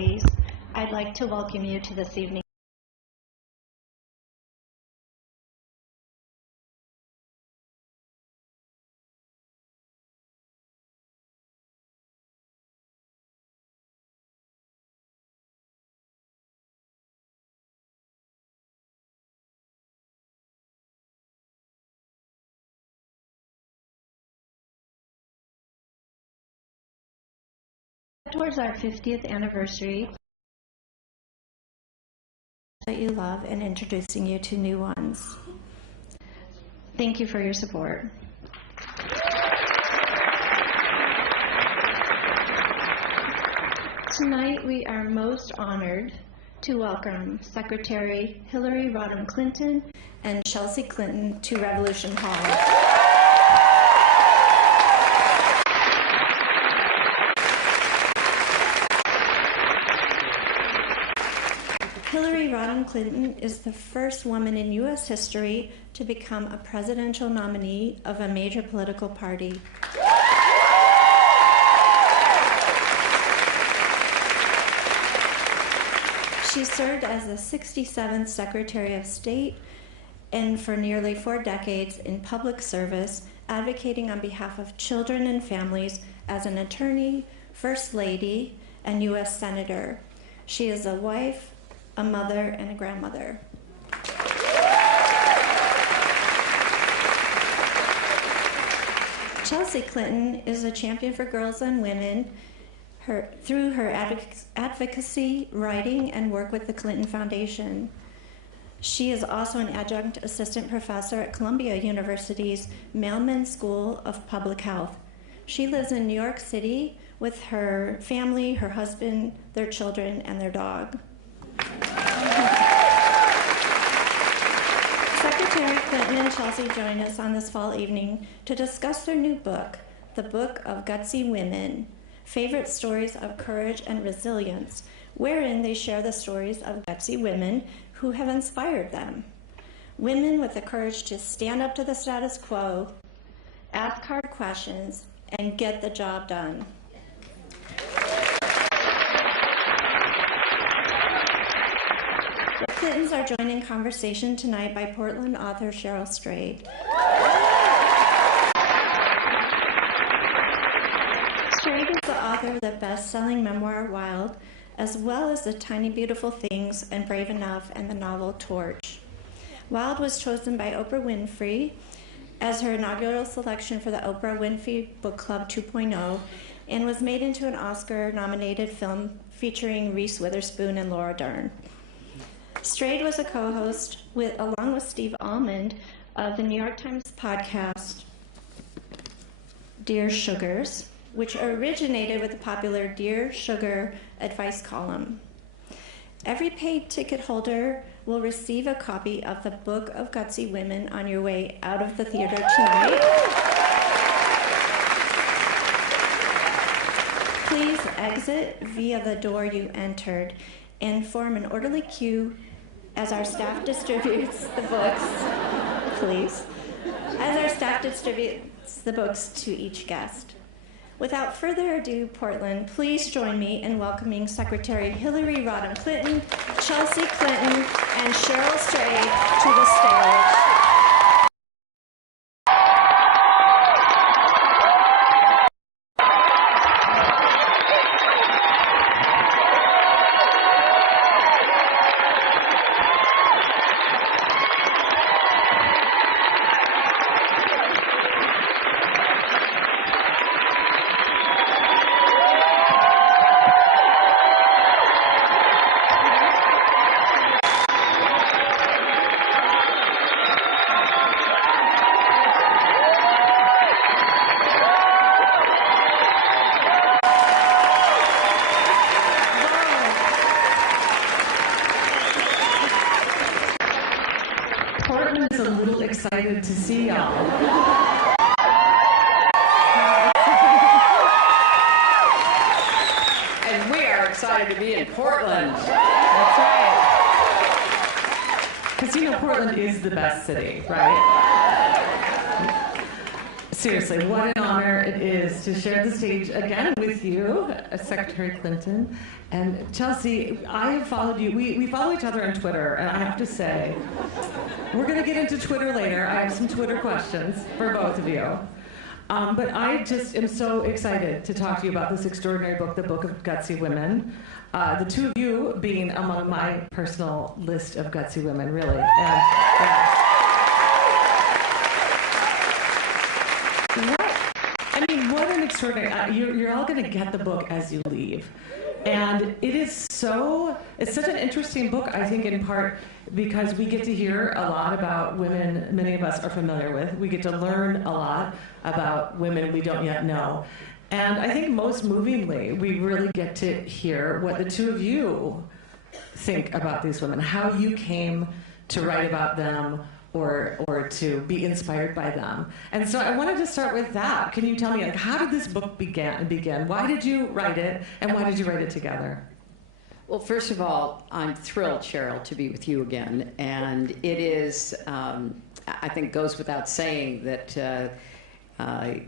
I'd like to welcome you to this evening. Towards our 50th anniversary that you love and introducing you to new ones. Thank you for your support. Tonight we are most honored to welcome Secretary Hillary Rodham Clinton and Chelsea Clinton to Revolution Hall. Hillary Rodham Clinton is the first woman in U.S. history to become a presidential nominee of a major political party. She served as the 67th Secretary of State and for nearly 4 decades in public service, advocating on behalf of children and families as an attorney, First Lady, and U.S. Senator. She is a wife, a mother, and a grandmother. Chelsea Clinton is a champion for girls and women through her advocacy, writing, and work with the Clinton Foundation. She is also an adjunct assistant professor at Columbia University's Mailman School of Public Health. She lives in New York City with her family, her husband, their children, and their dog. Secretary Clinton and Chelsea join us on this fall evening to discuss their new book, The Book of Gutsy Women, Favorite Stories of Courage and Resilience, wherein they share the stories of gutsy women who have inspired them. Women with the courage to stand up to the status quo, ask hard questions, and get the job done. The Clintons are joined in conversation tonight by Portland author Cheryl Strayed. Strayed is the author of the best-selling memoir Wild, as well as The Tiny Beautiful Things and Brave Enough and the novel Torch. Wild was chosen by Oprah Winfrey as her inaugural selection for the Oprah Winfrey Book Club 2.0 and was made into an Oscar-nominated film featuring Reese Witherspoon and Laura Dern. Strayed was a co-host along with Steve Almond of the New York Times podcast Dear Sugars, which originated with the popular Dear Sugar advice column. Every paid ticket holder will receive a copy of the Book of Gutsy Women on your way out of the theater tonight. Please exit via the door you entered and form an orderly queue as our staff distributes the books, please, as our staff distributes the books to each guest. Without further ado, Portland, please join me in welcoming Secretary Hillary Rodham Clinton, Chelsea Clinton, and Cheryl Strayed to the stage. Portland is a little excited to see y'all. And we are excited to be in Portland. That's right. Because you know Portland is the best city, right? seriously, what an honor it is to share the stage again with you, Secretary Clinton. And Chelsea, I have followed you. We follow each other on Twitter, and I have to say, we're going to get into Twitter later. I have some Twitter questions for both of you. But I just am so excited to talk to you about this extraordinary book, The Book of Gutsy Women. The two of you being among my personal list of gutsy women, really. And, what an extraordinary, you're all going to get the book as you leave. And it's such an interesting book, I think, in part because we get to hear a lot about women many of us are familiar with. We get to learn a lot about women we don't yet know. And I think most movingly, we really get to hear what the two of you think about these women, how you came to write about them or to be inspired by them. And so I wanted to start with that. Can you tell me, how did this book begin? Why did you write it, and why did you write it together? Well, first of all, I'm thrilled, Cheryl, to be with you again. And it is, I think, goes without saying that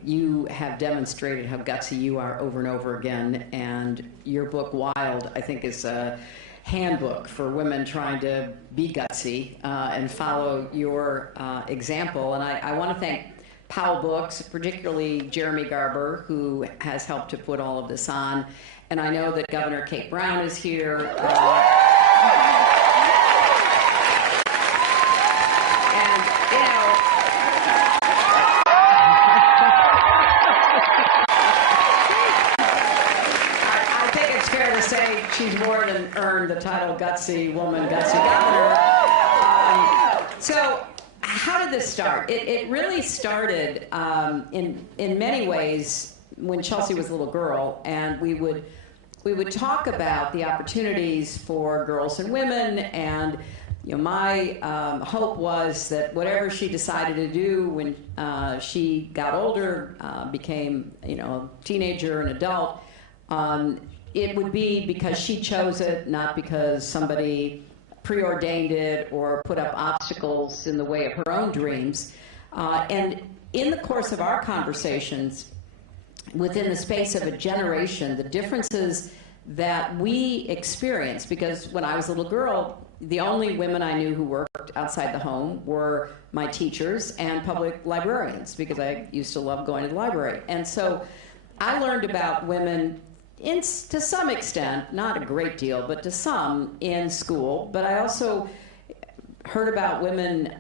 you have demonstrated how gutsy you are over and over again. And your book, Wild, I think is a handbook for women trying to be gutsy and follow your example. And I want to thank Powell Books, particularly Jeremy Garber, who has helped to put all of this on. And I know that Governor Kate Brown is here. And, you know, I think it's fair to say she's more than earned the title Gutsy Woman, Gutsy Governor. So how did this start? It really started in many ways when Chelsea was a little girl, and we would talk about the opportunities for girls and women, and my hope was that whatever she decided to do when she got older, became a teenager and adult, it would be because she chose it, not because somebody preordained it or put up obstacles in the way of her own dreams. And in the course of our conversations, within the space of a generation, the differences that we experienced, because when I was a little girl, the only women I knew who worked outside the home were my teachers and public librarians, because I used to love going to the library. And so I learned about women to some extent, not a great deal, but to some in school. But I also heard about women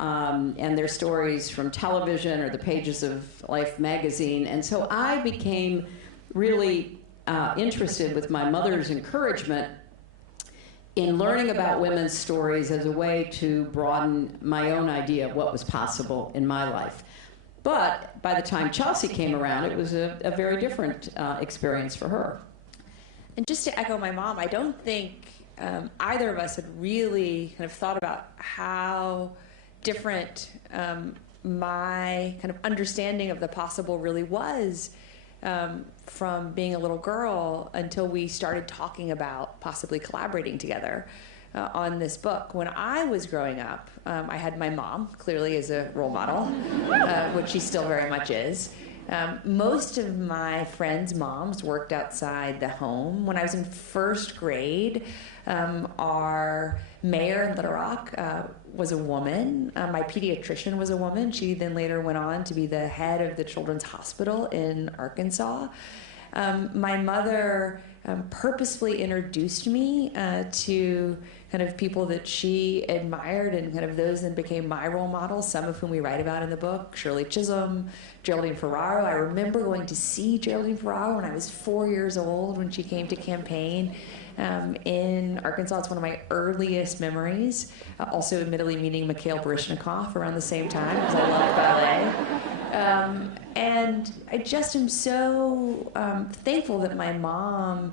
and their stories from television or the pages of Life magazine. And so I became really interested, with my mother's encouragement, in learning about women's stories as a way to broaden my own idea of what was possible in my life. But by the time Chelsea came around, it was a very different experience for her. And just to echo my mom, I don't think either of us had really kind of thought about how different my kind of understanding of the possible really was from being a little girl until we started talking about possibly collaborating together on this book. When I was growing up, I had my mom, clearly as a role model, which she still very much is. Most of my friends' moms worked outside the home. When I was in first grade, our mayor in Little Rock was a woman. My pediatrician was a woman. She then later went on to be the head of the Children's Hospital in Arkansas. My mother purposefully introduced me to kind of people that she admired, and kind of those then became my role models, some of whom we write about in the book: Shirley Chisholm, Geraldine Ferraro. I remember going to see Geraldine Ferraro when I was 4 years old when she came to campaign in Arkansas. It's one of my earliest memories. Also, admittedly, meeting Mikhail Baryshnikov around the same time, because I love ballet. And I just am so thankful that my mom,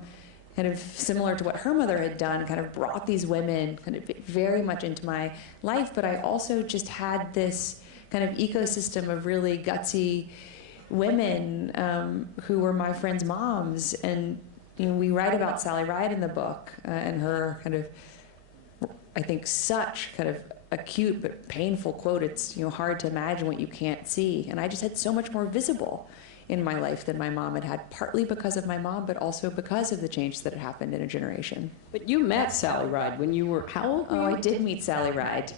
kind of similar to what her mother had done, kind of brought these women kind of very much into my life. But I also just had this kind of ecosystem of really gutsy women who were my friends' moms. And we write about Sally Ride in the book and her kind of, I think, such kind of a cute but painful quote. It's, hard to imagine what you can't see. And I just had so much more visible in my life than my mom had had, partly because of my mom, but also because of the change that had happened in a generation. But you met Sally Ride when you were, how old were you? Oh, I did meet Sally Ride.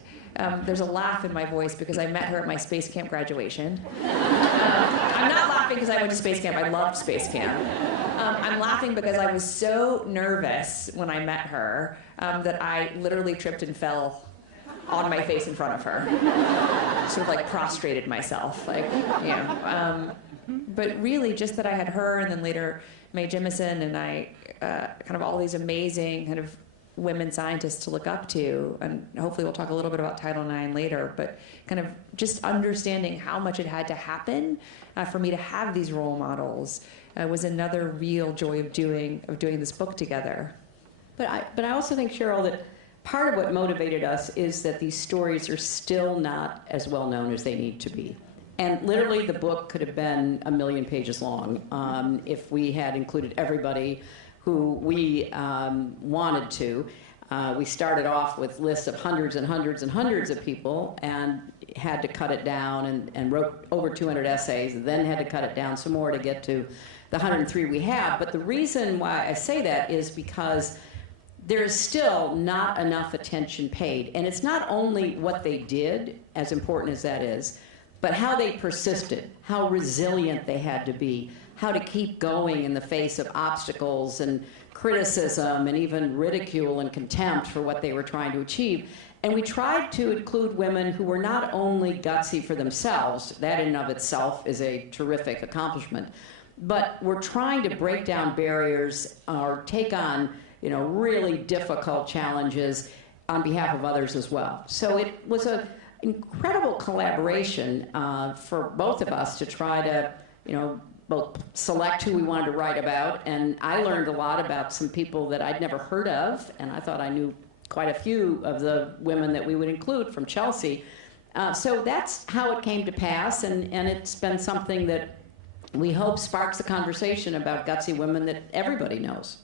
There's a laugh in my voice because I met her at my space camp graduation. I'm not laughing because I went to space camp. I loved space camp. I'm laughing because I was so nervous when I met her that I literally tripped and fell on my face in front of her. Sort of like prostrated myself. But really, just that I had her, and then later Mae Jemison, and I kind of all these amazing kind of women scientists to look up to, and hopefully we'll talk a little bit about Title IX later, but kind of just understanding how much it had to happen for me to have these role models was another real joy of doing this book together. But I also think, Cheryl, that part of what motivated us is that these stories are still not as well known as they need to be. And literally the book could have been 1 million pages long if we had included everybody who we wanted to. We started off with lists of hundreds and hundreds and hundreds of people and had to cut it down and wrote over 200 essays, and then had to cut it down some more to get to the 103 we have. But the reason why I say that is because there's still not enough attention paid. And it's not only what they did, as important as that is, but how they persisted, how resilient they had to be, how to keep going in the face of obstacles and criticism and even ridicule and contempt for what they were trying to achieve. And we tried to include women who were not only gutsy for themselves, that in and of itself is a terrific accomplishment, but we're trying to break down barriers or take on really difficult challenges on behalf of others as well. So it was an incredible collaboration for both of us to try to, both select who we wanted to write about, and I learned a lot about some people that I'd never heard of, and I thought I knew quite a few of the women that we would include from Chelsea. So that's how it came to pass, and it's been something that we hope sparks a conversation about gutsy women that everybody knows.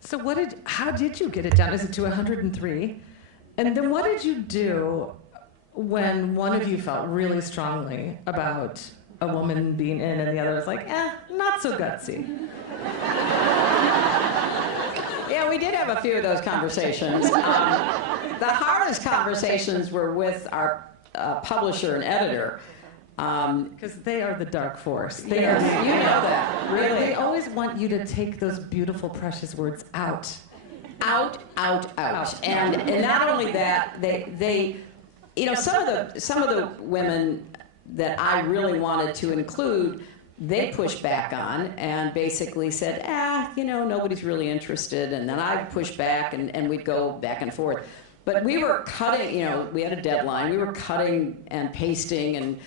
So how did you get it down? Is it to 103? And then what did you do when one of you felt really strongly about a woman being in and the other was like, not so gutsy? Yeah, we did have a few of those conversations. The hardest conversations were with our publisher and editor. Because they are the dark force. You know that, really. They always want you to take those beautiful, precious words out. Out. And not only that, they some of the women that I really wanted to include, they pushed back on and basically said, nobody's really interested. And then I pushed back, and we'd go back and forth. But we were cutting, we had a deadline. We were cutting and pasting, and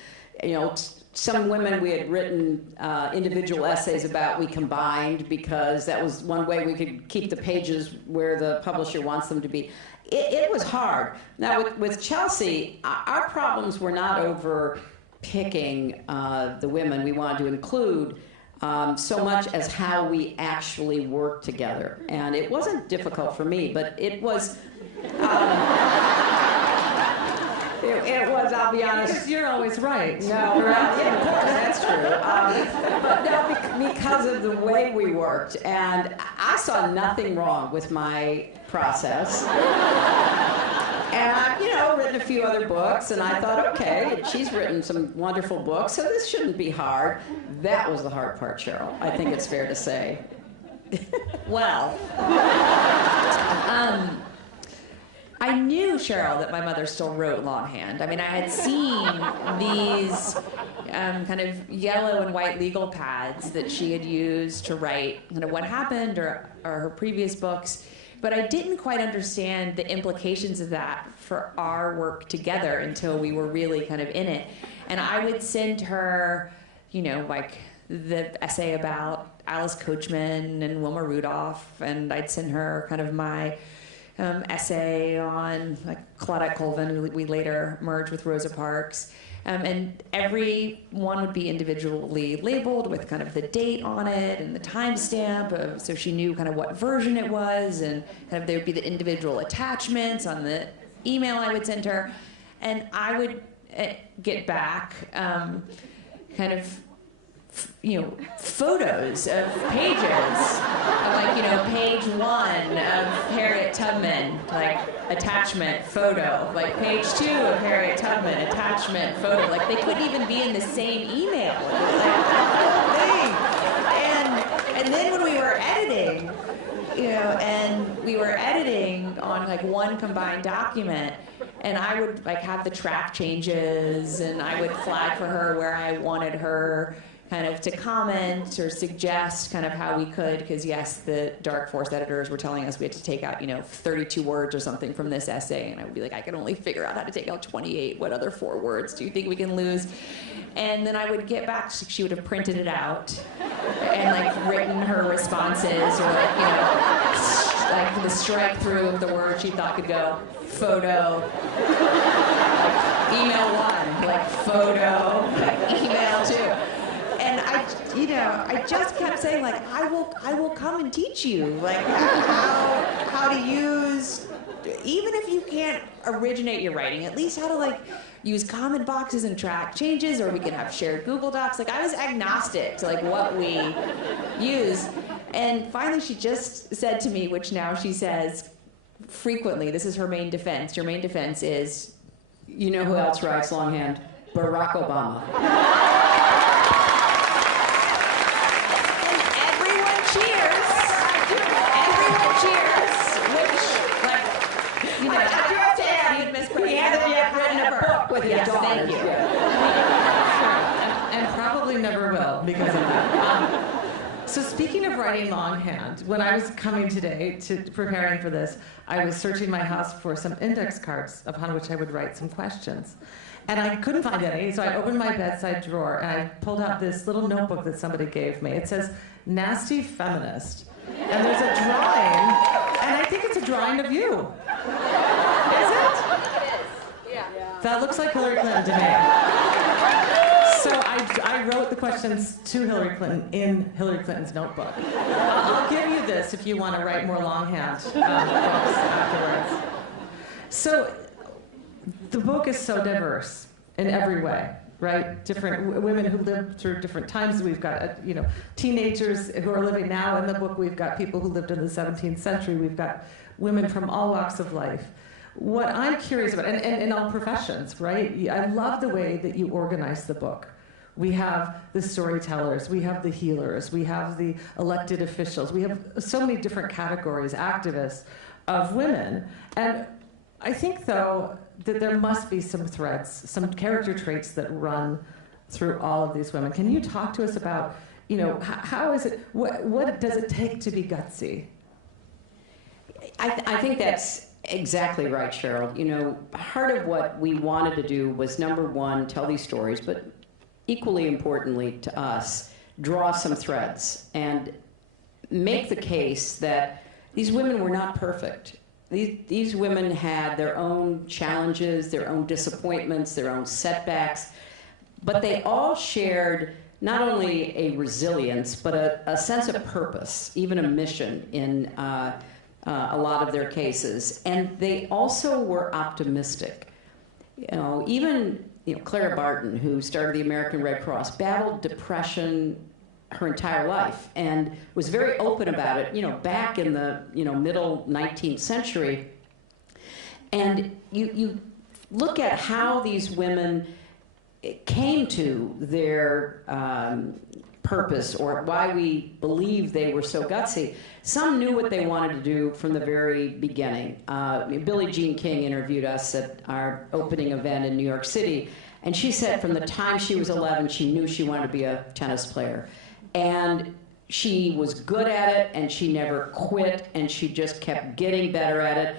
some women we had written individual essays about, we combined because that was one way we could keep the pages where the publisher wants them to be. It was hard. Now, with Chelsea, our problems were not over picking the women we wanted to include so much as how we actually worked together. And it wasn't difficult for me, but it was... It was, I'll be honest. Because you're always right. No, yeah, of course, that's true. But no, because of the way we worked. And I saw nothing wrong with my process. And I've, written a few other books, and I thought, okay, she's written some wonderful books, so this shouldn't be hard. That was the hard part, Cheryl. I think it's fair to say. Well, I knew, Cheryl, that my mother still wrote longhand. I mean, I had seen these kind of yellow and white legal pads that she had used to write kind of what happened or her previous books, but I didn't quite understand the implications of that for our work together until we were really kind of in it. And I would send her, like the essay about Alice Coachman and Wilma Rudolph, and I'd send her kind of my essay on Claudette Colvin, who we later merged with Rosa Parks. And every one would be individually labeled with kind of the date on it and the timestamp, so she knew kind of what version it was, and kind of there would be the individual attachments on the email I would send her. and I would get back kind of, photos of pages of like, page 1 of Harriet Tubman, like attachment photo, like page 2 of Harriet Tubman, attachment photo. Like they couldn't even be in the same email. It was like the thing. And then when we were editing, and we were editing on like one combined document, and I would like have the track changes, and I would flag for her where I wanted her kind of to comment or suggest kind of how we could, because yes, the Dark Force editors were telling us we had to take out, 32 words or something from this essay, and I would be like, I can only figure out how to take out 28. What other 4 words do you think we can lose? And then I would get back, she would have printed it out and like written her responses, or like, like the strike through of the word she thought could go, photo, like, email 1, like photo, like, email 2. And I just kept saying, like, I will come and teach you, like, how to use, even if you can't originate your writing, at least how to, like, use comment boxes and track changes, or we can have shared Google Docs. Like, I was agnostic to, like, what we use. And finally, she just said to me, which now she says frequently, this is her main defense. Your main defense is, You know who else writes longhand? Barack Obama. With your daughter. Thank you. And probably never will because of that. So speaking of writing longhand, when I was coming today to preparing for this, I was searching my house for some index cards upon which I would write some questions. And I couldn't find any, so I opened my bedside drawer and I pulled out this little notebook that somebody gave me. It says, Nasty Feminist. And there's a drawing, and I think it's a drawing of you. Is it? That looks like Hillary Clinton to me. So I wrote the questions to Hillary Clinton in Hillary Clinton's notebook. I'll give you this if you want to write more longhand books afterwards. So the book is so diverse in every way, right? Different women who lived through different times. We've got teenagers who are living now in the book. We've got people who lived in the 17th century. We've got women from all walks of life. What I'm curious about, and in all professions, right? I love the way that you organize the book. We have the storytellers, we have the healers, we have the elected officials, we have so many different categories, activists, of women. And I think, though, that there must be some threads, some character traits that run through all of these women. Can you talk to us about, how is it, what does it take to be gutsy? I think that's exactly right, Cheryl. Part of what we wanted to do was, number one, tell these stories, but equally importantly to us, draw some threads and make the case that these women were not perfect. These women had their own challenges, their own disappointments, their own setbacks, but they all shared not only a resilience, but a sense of purpose, even a mission in a lot of their cases. And they also were optimistic. Even Clara Barton, who started the American Red Cross, battled depression her entire life and was very open about it, back in the, middle 19th century. And you look at how these women came to their purpose, or why we believe they were so gutsy. Some knew what they wanted to do from the very beginning. Billie Jean King interviewed us at our opening event in New York City, and she said from the time she was 11, she knew she wanted to be a tennis player. And she was good at it, and she never quit, and she just kept getting better at it.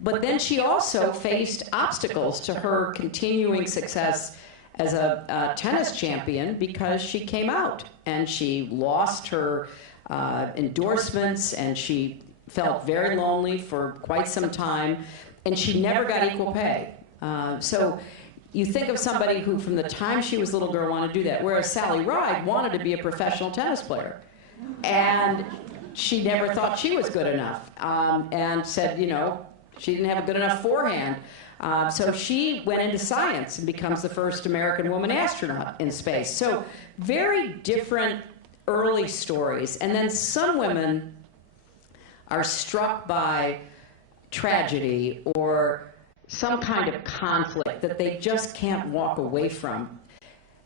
But then she also faced obstacles to her continuing success as a tennis champion, because she came out and she lost her endorsements, and she felt very lonely for quite some time, and she never got equal pay. So you think of somebody who from the time she was a little girl wanted to do that, whereas Sally Ride wanted to be a professional tennis player. And she never thought she was good enough, and said, she didn't have a good enough forehand. So she went into science and becomes the first American woman astronaut in space. So very different early stories. And then some women are struck by tragedy or some kind of conflict that they just can't walk away from.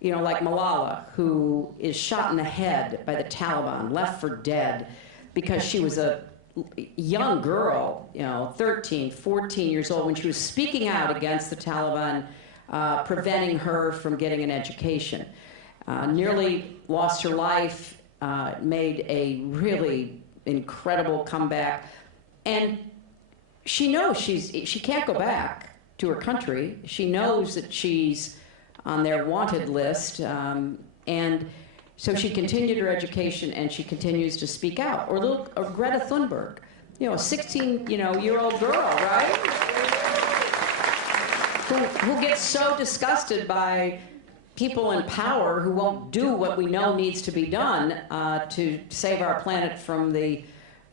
You know, like Malala, who is shot in the head by the Taliban, left for dead because she was a young girl, 13, 14 years old, when she was speaking out against the Taliban, preventing her from getting an education. Nearly lost her life, made a really incredible comeback, and she knows she can't go back to her country. She knows that she's on their wanted list, and so she continued her education, and she continues to speak out. Or Greta Thunberg, a 16-year-old girl, right? Who gets so disgusted by people in power who won't do what we know needs to be done to save our planet from the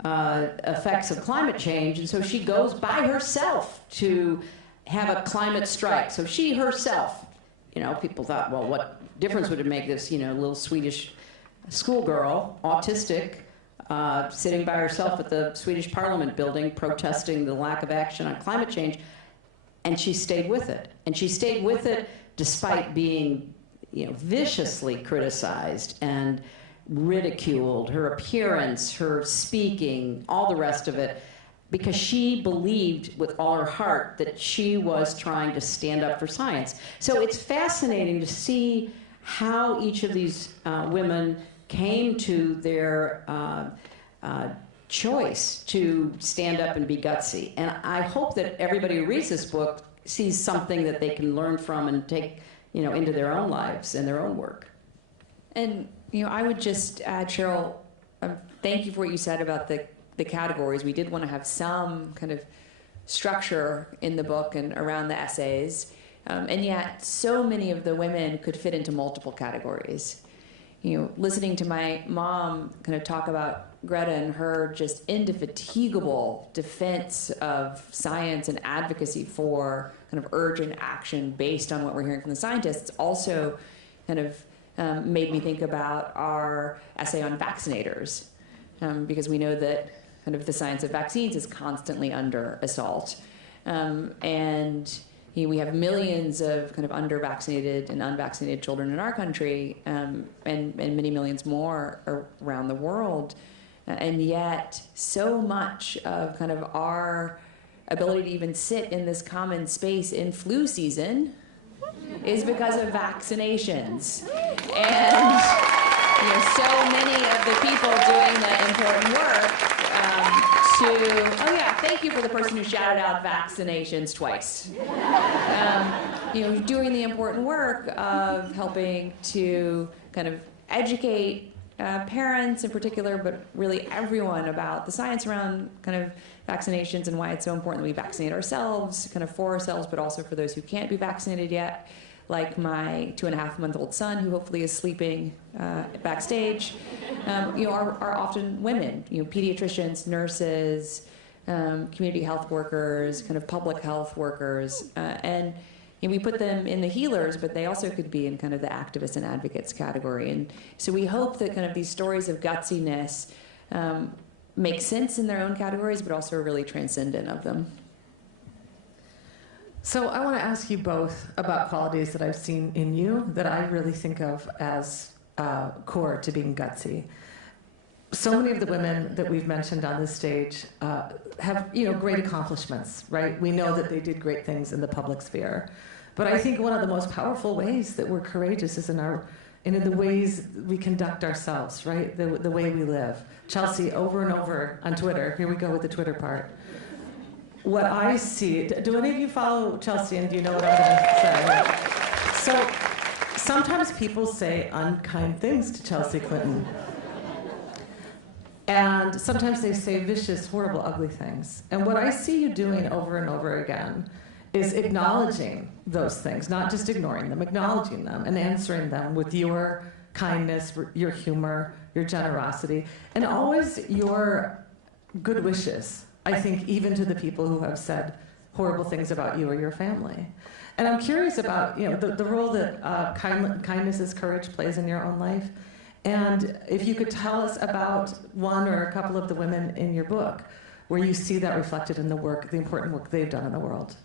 effects of climate change. And so she goes by herself to have a climate strike. So she herself, people thought, well, what difference would it make this, little Swedish schoolgirl, autistic, sitting by herself at the Swedish Parliament building protesting the lack of action on climate change. And she stayed with it. And she stayed with it despite being, viciously criticized and ridiculed, her appearance, her speaking, all the rest of it, because she believed with all her heart that she was trying to stand up for science. So it's fascinating to see how each of these women came to their choice to stand up and be gutsy. And I hope that everybody who reads this book sees something that they can learn from and take, into their own lives and their own work. And, I would just add, Cheryl, thank you for what you said about the categories. We did want to have some kind of structure in the book and around the essays. And yet, so many of the women could fit into multiple categories. Listening to my mom kind of talk about Greta and her just indefatigable defense of science and advocacy for kind of urgent action based on what we're hearing from the scientists also kind of made me think about our essay on vaccinators, because we know that kind of the science of vaccines is constantly under assault. And we have millions of kind of under-vaccinated and unvaccinated children in our country, and many millions more around the world. And yet, so much of kind of our ability to even sit in this common space in flu season is because of vaccinations. And so many of the people doing the important work thank you for the person who shouted out vaccinations twice. Doing the important work of helping to kind of educate parents in particular, but really everyone about the science around kind of vaccinations and why it's so important that we vaccinate ourselves, kind of for ourselves, but also for those who can't be vaccinated yet, like my 2.5-month-old son, who hopefully is sleeping backstage, are often women, pediatricians, nurses, community health workers, kind of public health workers, and we put them in the healers, but they also could be in kind of the activists and advocates category. And so we hope that kind of these stories of gutsiness make sense in their own categories, but also are really transcendent of them. So I want to ask you both about qualities that I've seen in you that I really think of as core to being gutsy. So many of the women that we've mentioned on this stage have, great accomplishments, right? We know that they did great things in the public sphere. But I think one of the most powerful ways that we're courageous is in the ways we conduct ourselves, right? The way we live. Chelsea, over and over on Twitter, here we go with the Twitter part. What I see, do any of you follow Chelsea, and do you know what I'm going to say? So sometimes people say unkind things to Chelsea Clinton. And sometimes they say vicious, horrible, ugly things. And what I see you doing over and over again is acknowledging those things, not just ignoring them, acknowledging them and answering them with your kindness, your humor, your generosity, and always your good wishes. I think even to the people who have said horrible things about you or your family. And I'm curious about the role that kindness is courage plays in your own life. And if you could tell us about one or a couple of the women in your book where you see that reflected in the work, the important work they've done in the world.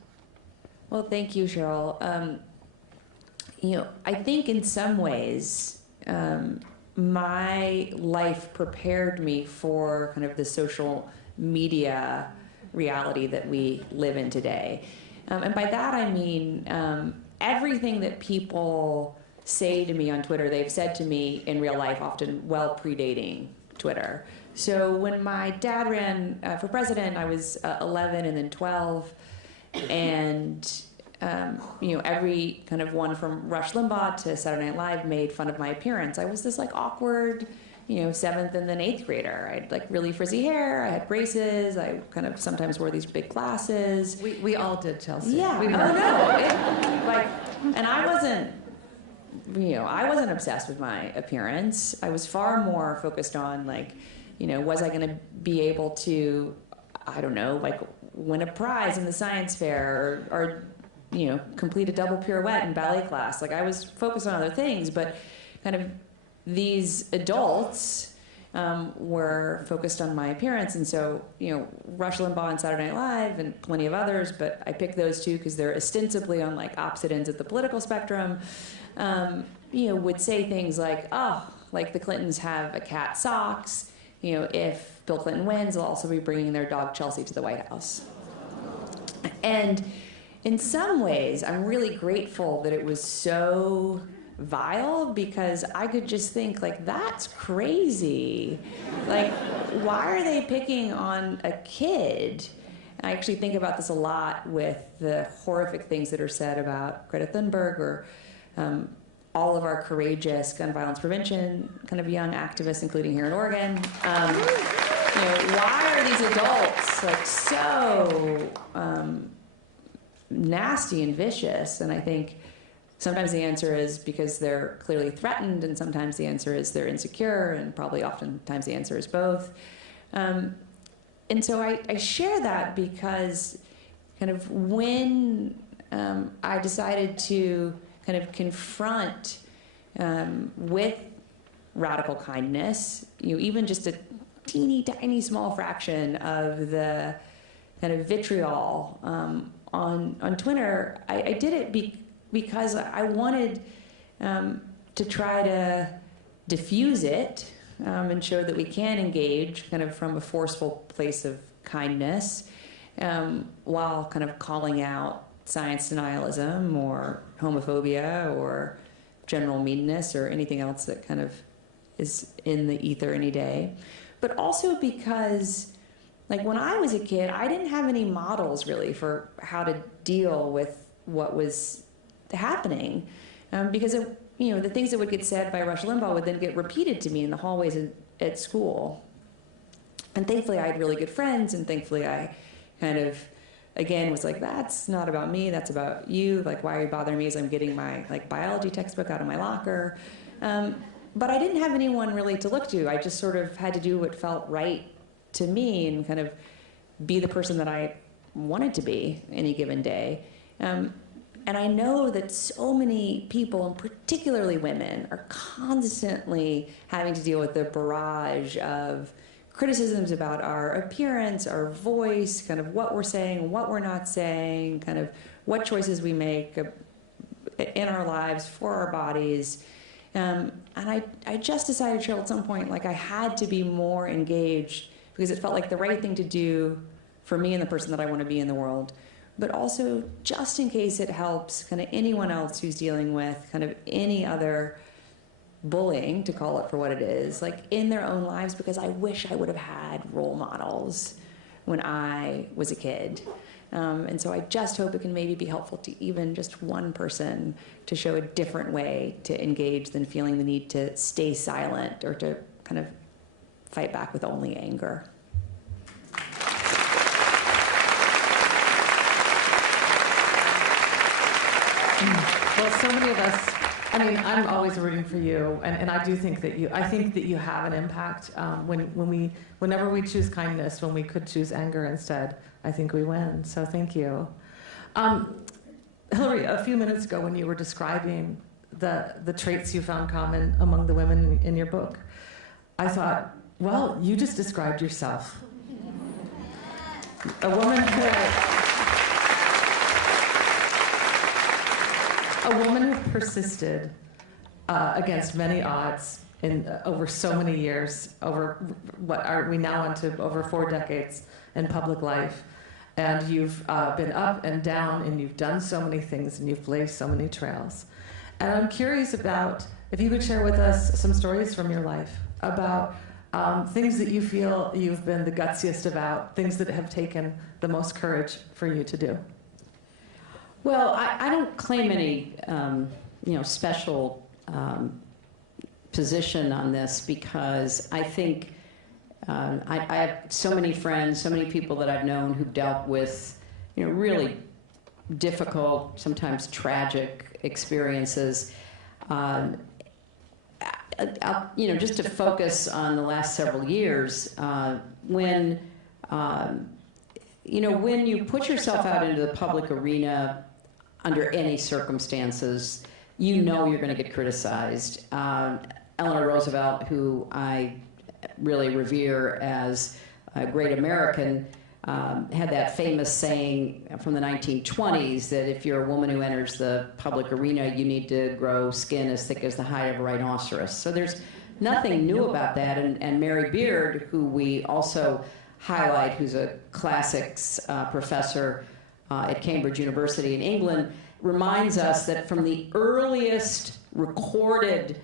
Well, thank you, Cheryl. I think in some ways, my life prepared me for kind of the social media reality that we live in today. And by that I mean everything that people say to me on Twitter, they've said to me in real life, often well predating Twitter. So when my dad ran for president, I was 11 and then 12, and every kind of one from Rush Limbaugh to Saturday Night Live made fun of my appearance. I was this like awkward, 7th and then 8th grader. I had like really frizzy hair. I had braces. I kind of sometimes wore these big glasses. We all did, Chelsea. Yeah. And I wasn't obsessed with my appearance. I was far more focused on was I going to be able to, I don't know, win a prize in the science fair or complete a double pirouette in ballet class. I was focused on other things, but kind of these adults were focused on my appearance. And so, Rush Limbaugh and Saturday Night Live and plenty of others, but I picked those two because they're ostensibly on opposite ends of the political spectrum, would say things like, the Clintons have a cat socks. If Bill Clinton wins, they'll also be bringing their dog Chelsea to the White House. And in some ways, I'm really grateful that it was so vile, because I could just think, that's crazy. Why are they picking on a kid? I actually think about this a lot with the horrific things that are said about Greta Thunberg or all of our courageous gun violence prevention kind of young activists, including here in Oregon. Why are these adults so nasty and vicious? And I think sometimes the answer is because they're clearly threatened, and sometimes the answer is they're insecure, and probably oftentimes the answer is both. And so I share that because kind of when I decided to kind of confront with radical kindness, even just a teeny tiny small fraction of the kind of vitriol on Twitter, I did it because I wanted to try to diffuse it and show that we can engage kind of from a forceful place of kindness while kind of calling out science denialism or homophobia or general meanness or anything else that kind of is in the ether any day. But also because when I was a kid, I didn't have any models really for how to deal with what was happening, because the things that would get said by Rush Limbaugh would then get repeated to me in the hallways at school. And thankfully I had really good friends, and thankfully I kind of again was that's not about me, that's about you. Why are you bothering me as I'm getting my biology textbook out of my locker? But I didn't have anyone really to look to. I just sort of had to do what felt right to me and kind of be the person that I wanted to be any given day. And I know that so many people, and particularly women, are constantly having to deal with the barrage of criticisms about our appearance, our voice, kind of what we're saying, what we're not saying, kind of what choices we make in our lives for our bodies. And I just decided, Cheryl, at some point, I had to be more engaged because it felt like the right thing to do for me and the person that I want to be in the world. But also, just in case it helps kind of anyone else who's dealing with kind of any other bullying, to call it for what it is, in their own lives, because I wish I would have had role models when I was a kid. And so I just hope it can maybe be helpful to even just one person to show a different way to engage than feeling the need to stay silent or to kind of fight back with only anger. Well, so many of us I mean, I'm always rooting for you, and I do think that I think that you have an impact. Whenever we choose kindness, when we could choose anger instead, I think we win. So thank you. Hillary, a few minutes ago when you were describing the traits you found common among the women in your book, I thought, well, you just described yourself. A woman who persisted against many odds over so many years, over what are we now into over 4 decades in public life. And you've been up and down, and you've done so many things, and you've blazed so many trails. And I'm curious about if you could share with us some stories from your life about things that you feel you've been the gutsiest about, things that have taken the most courage for you to do. Well, I don't claim any, special position on this, because I think I have so many friends, so many people that I've known who've dealt with, really difficult, sometimes tragic experiences. Just to focus on the last several years, when you put yourself out into the public arena under any circumstances, you're going to get criticized. Eleanor Roosevelt, who I really revere as a great American, had that famous saying from the 1920s that if you're a woman who enters the public arena, you need to grow skin as thick as the hide of a rhinoceros. So there's nothing new about that. And Mary Beard, who we also highlight, who's a classics professor at Cambridge University in England, reminds us that from the earliest recorded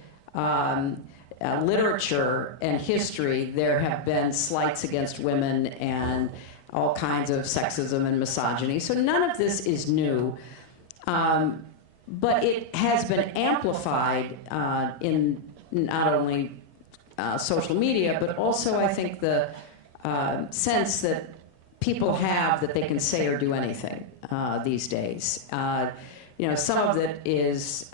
literature and history, there have been slights against women and all kinds of sexism and misogyny. So none of this is new, but it has been amplified in not only social media, but also I think the sense that people have that they can say or do anything these days. Some of it is,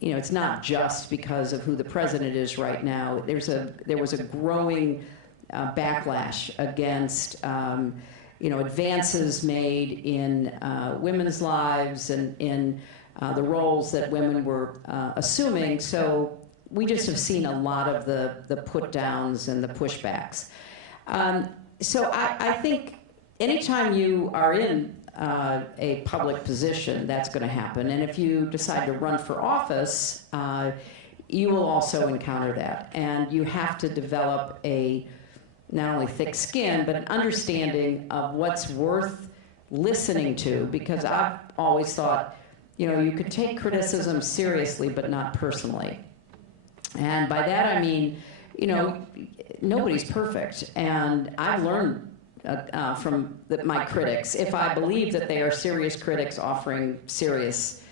it's not just because of who the president is right now. There was a growing backlash against, advances made in women's lives and in the roles that women were assuming. So we just have seen a lot of the put-downs and the pushbacks. So I think anytime you are in a public position, that's going to happen. And if you decide to run for office, you will also encounter that. And you have to develop not only thick skin, but an understanding of what's worth listening to, because I've always thought, you could take criticism seriously, but not personally. And by that I mean, nobody's perfect. And I've learned from my critics, if I believe that they are serious critics offering serious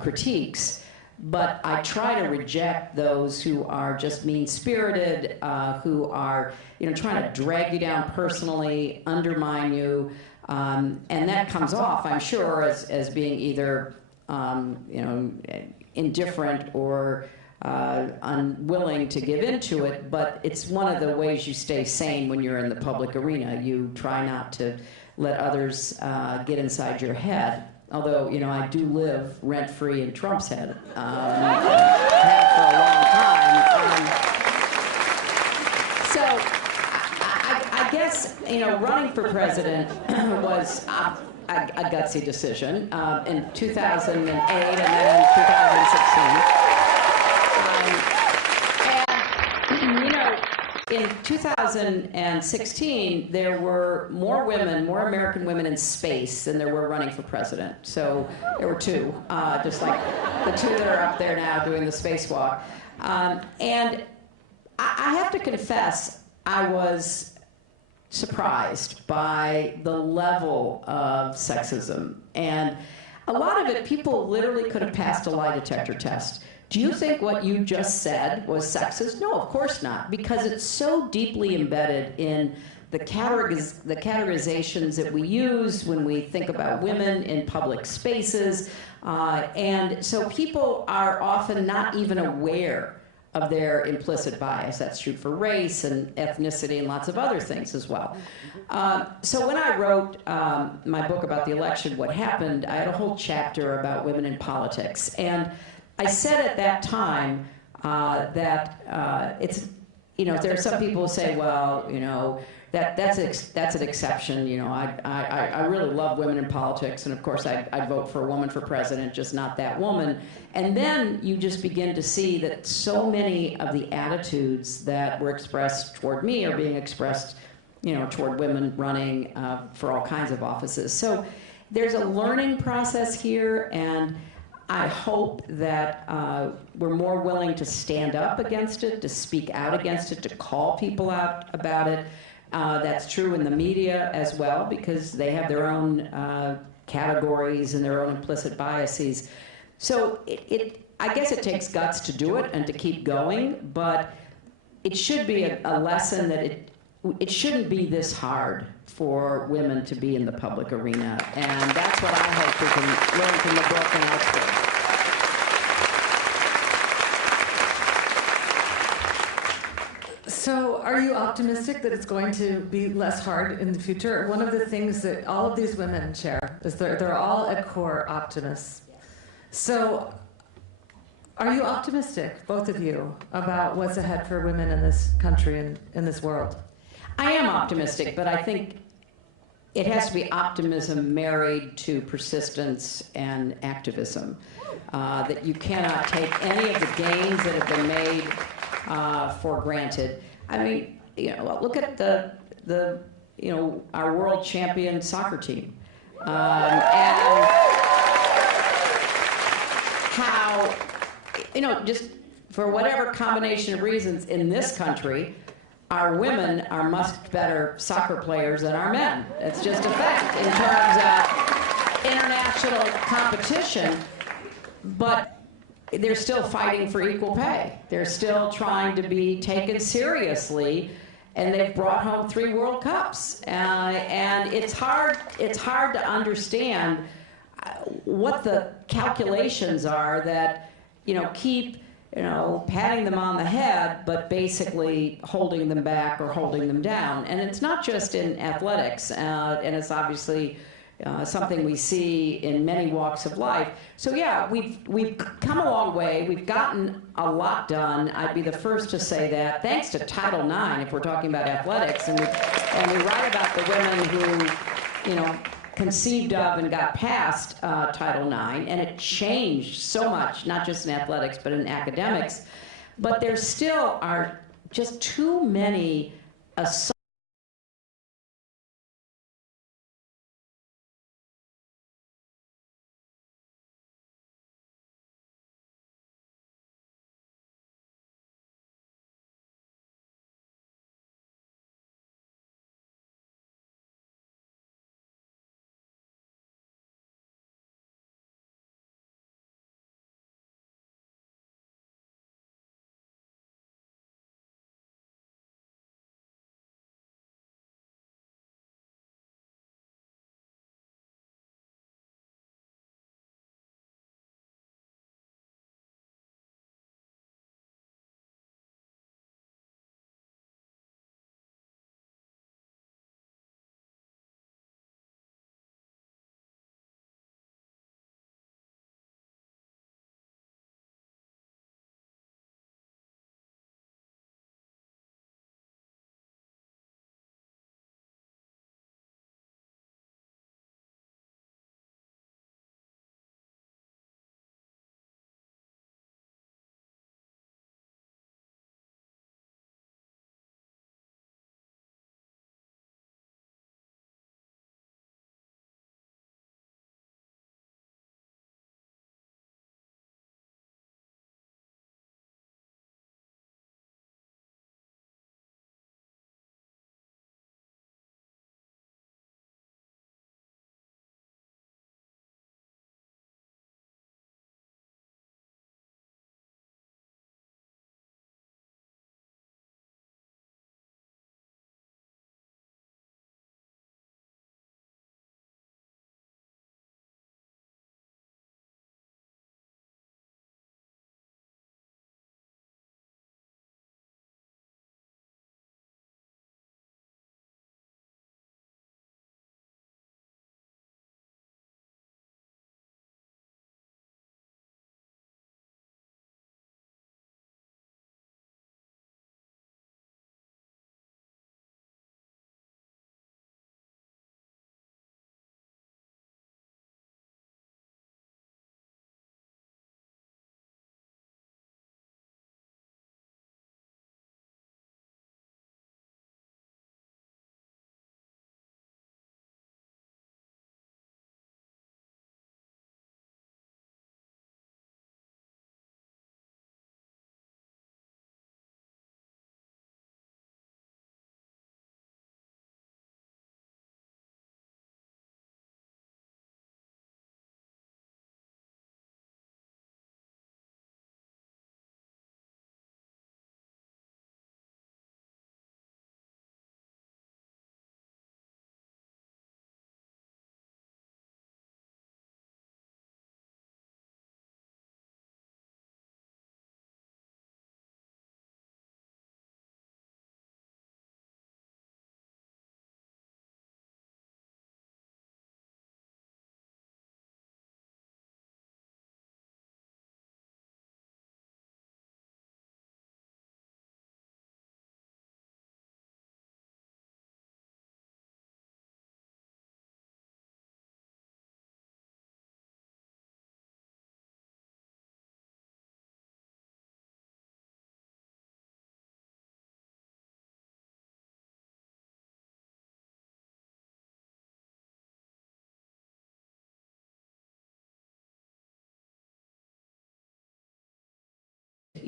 critiques, but I try to reject those who are just mean-spirited, who are trying to drag you down personally, undermine you, and that comes off, I'm sure, as being either indifferent or unwilling to give into it, but it's one of the ways you stay sane when you're in the public arena. You try not to let others get inside your head. Although, I do live rent-free in Trump's head. Have for a long time. So I guess, running for president was a gutsy decision in 2008 and then in 2016. In 2016, there were more American women in space than there were running for president. So there were 2, just like the 2 that are up there now doing the spacewalk. And I have to confess, I was surprised by the level of sexism. And a lot of it, people literally could have passed a lie detector test. Do you think what you just said was sexist? No, of course not, because it's so deeply embedded in the categorizations that we use when we think about women in public spaces. And so people are often not even aware of their implicit bias. That's true for race and ethnicity and lots of other things as well. So when I wrote my book about the election, What Happened, I had a whole chapter about women in politics. And I said at that time that it's, you know, there are some people who say, well, you know, that's an exception. You know, I really love women in politics, and of course I'd vote for a woman for president, just not that woman. And then you just begin to see that so many of the attitudes that were expressed toward me are being expressed, you know, toward women running for all kinds of offices. So there's a learning process here, and I hope that we're more willing to stand up against it, to speak out against it, to call people out about it. That's true in the media as well, because they have their own categories and their own implicit biases. So I guess it takes guts to do it and to keep going, but it should be a lesson that it shouldn't be this hard for women to be in the public arena. And that's what I hope we can learn from the book and elsewhere. So are you optimistic that it's going to be less hard in the future? One of the things that all of these women share is they're all at core optimists. So are you optimistic, both of you, about what's ahead for women in this country and in this world? I am optimistic, but I think it has to be optimism married to persistence and activism. That you cannot take any of the gains that have been made for granted. I mean, you know, look at the you know, our world champion soccer team, and how, you know, just for whatever combination of reasons in this country, our women are much better soccer players than our men. It's just a fact in terms of international competition, but they're still fighting for equal pay. They're still trying to be taken seriously, and they've brought home 3 World Cups. And it's hard to understand what the calculations are that, you know, keep, you know, patting them on the head, but basically holding them back or holding them down. And it's not just in athletics, and it's obviously something we see in many walks of life. So yeah, we've come a long way. We've gotten a lot done. I'd be the first to say that, thanks to Title IX, if we're talking about athletics, and we write about the women who, you know, conceived of and got past Title IX, and it changed so much, not just in athletics, but in academics. But there still are just too many assumptions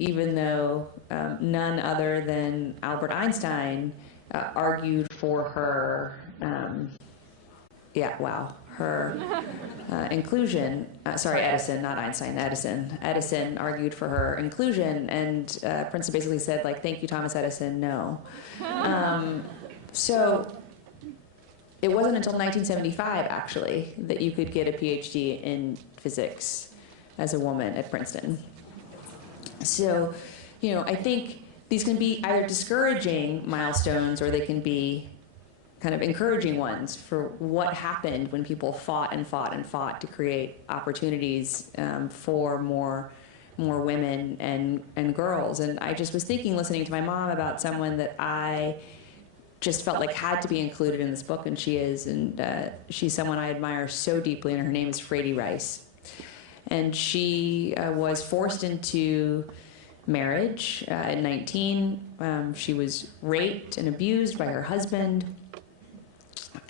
even though none other than Albert Einstein argued for her, her inclusion. Sorry, Edison, not Einstein, Edison. Edison argued for her inclusion, and Princeton basically said, like, thank you, Thomas Edison, no. So it wasn't until 1975, actually, that you could get a PhD in physics as a woman at Princeton. So, I think these can be either discouraging milestones or they can be kind of encouraging ones for what happened when people fought and fought and fought to create opportunities for more women and girls. And I just was thinking, listening to my mom, about someone that I just felt like had to be included in this book, and she is. And she's someone I admire so deeply, and her name is Frady Rice. And she was forced into marriage at 19. She was raped and abused by her husband.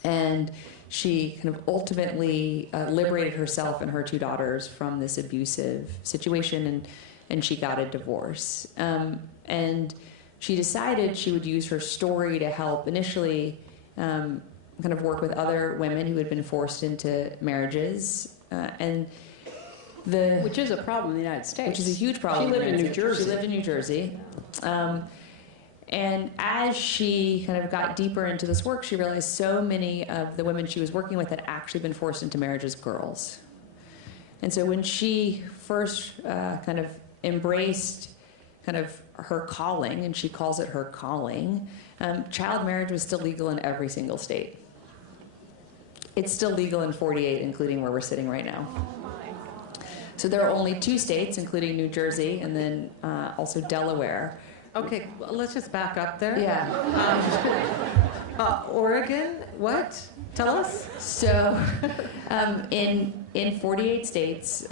And she kind of ultimately liberated herself and her two daughters from this abusive situation, and she got a divorce. And she decided she would use her story to help initially kind of work with other women who had been forced into marriages. Which is a problem in the United States. Which is a huge problem. She lived in New Jersey. She lived in New Jersey. And as she kind of got deeper into this work, she realized so many of the women she was working with had actually been forced into marriage as girls. And so when she first kind of embraced kind of her calling, and she calls it her calling, child marriage was still legal in every single state. It's still legal in 48, including where we're sitting right now. So there are only 2 states, including New Jersey, and then also Delaware. Okay, well, let's just back up there. Yeah. Oregon, what? Tell us. So in 48 states,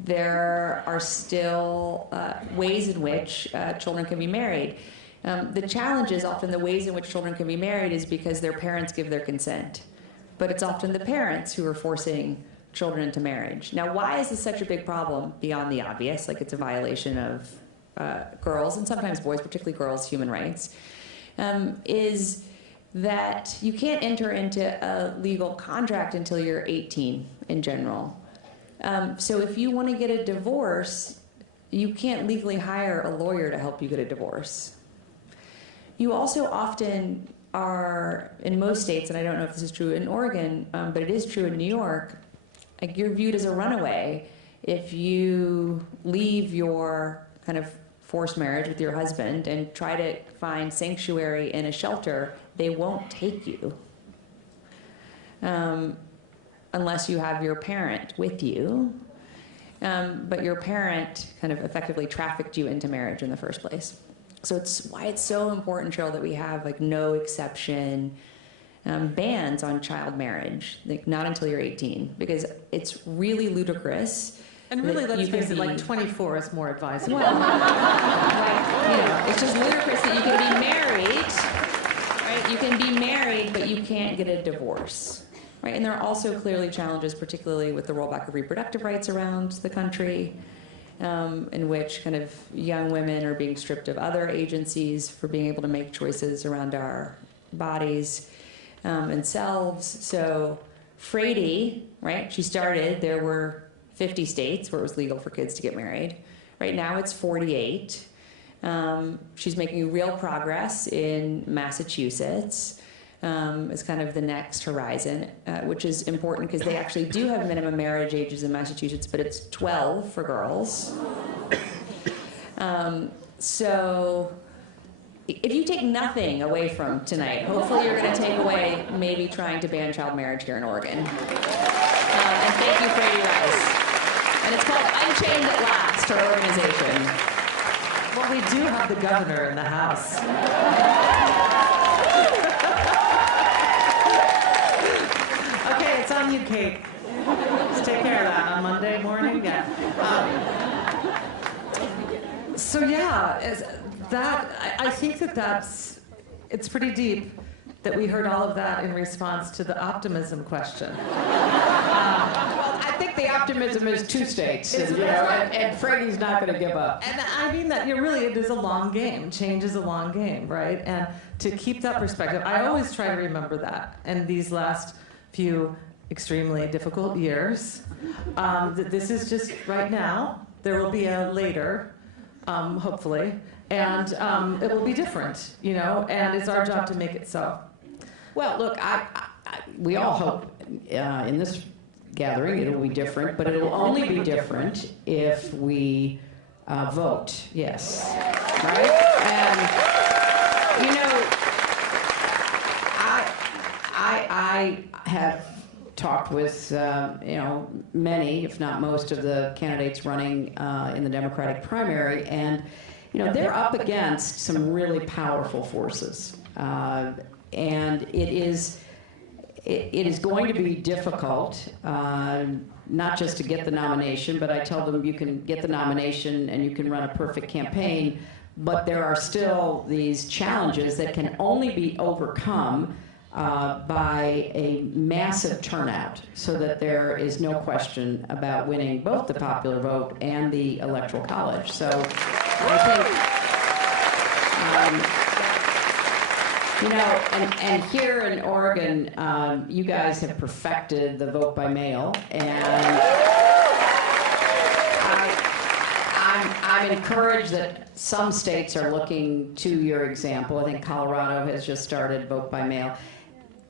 there are still ways in which children can be married. The challenge is often the ways in which children can be married is because their parents give their consent. But it's often the parents who are forcing children into marriage. Now, why is this such a big problem beyond the obvious? Like, it's a violation of girls, and sometimes boys, particularly girls, human rights, is that you can't enter into a legal contract until you're 18 in general. So if you want to get a divorce, you can't legally hire a lawyer to help you get a divorce. You also often are, in most states, and I don't know if this is true in Oregon, but it is true in New York, like, you're viewed as a runaway if you leave your kind of forced marriage with your husband and try to find sanctuary in a shelter. They won't take you unless you have your parent with you. But your parent kind of effectively trafficked you into marriage in the first place. So it's why it's so important, Cheryl, that we have like no exception bans on child marriage, like not until you're 18, because it's really ludicrous. And really, let's face it, like 24 is more advisable. Well, it's just ludicrous that you can be married, right? You can be married, but you can't get a divorce, right? And there are also clearly challenges, particularly with the rollback of reproductive rights around the country, in which kind of young women are being stripped of other agencies for being able to make choices around our bodies and selves. So Frady, right, she started, there were 50 states where it was legal for kids to get married. Right now it's 48. She's making real progress in Massachusetts. It's kind of the next horizon, which is important because they actually do have minimum marriage ages in Massachusetts, but it's 12 for girls. So if you take nothing away from tonight, hopefully you're going to take away maybe trying to ban child marriage here in Oregon. And thank you, Frady Rice. And it's called Unchained at Last, her organization. Well, we do have the governor in the House. Okay, it's on you, Kate. Let's take care of that on Monday morning. Yeah. So yeah, I think it's pretty deep that we heard all of that in response to the optimism question. Well, I think the optimism is 2 states, and Freddie's not going to give up. And I mean that it is a long game. Change is a long game, right? And to keep that perspective, I always try to remember that. And these last few extremely difficult years, that this is just right now. There will be a later, hopefully, and it will be different, and it's our job to make it so. Well, look, we all hope in this gathering it'll be different, but it'll only be different if we vote, yes. Right? And, I have talked with, many, if not most, of the candidates running in the Democratic primary, and, they're up against some really powerful forces. And it is going to be difficult, not just to get the nomination, but I tell them you can get the nomination and you can run a perfect campaign, but there are still these challenges that can only be overcome by a massive turnout, so that there is no question about winning both the popular vote and the Electoral College. So I think, and here in Oregon, you guys have perfected the vote by mail, and I'm encouraged that some states are looking to your example. I think Colorado has just started vote by mail.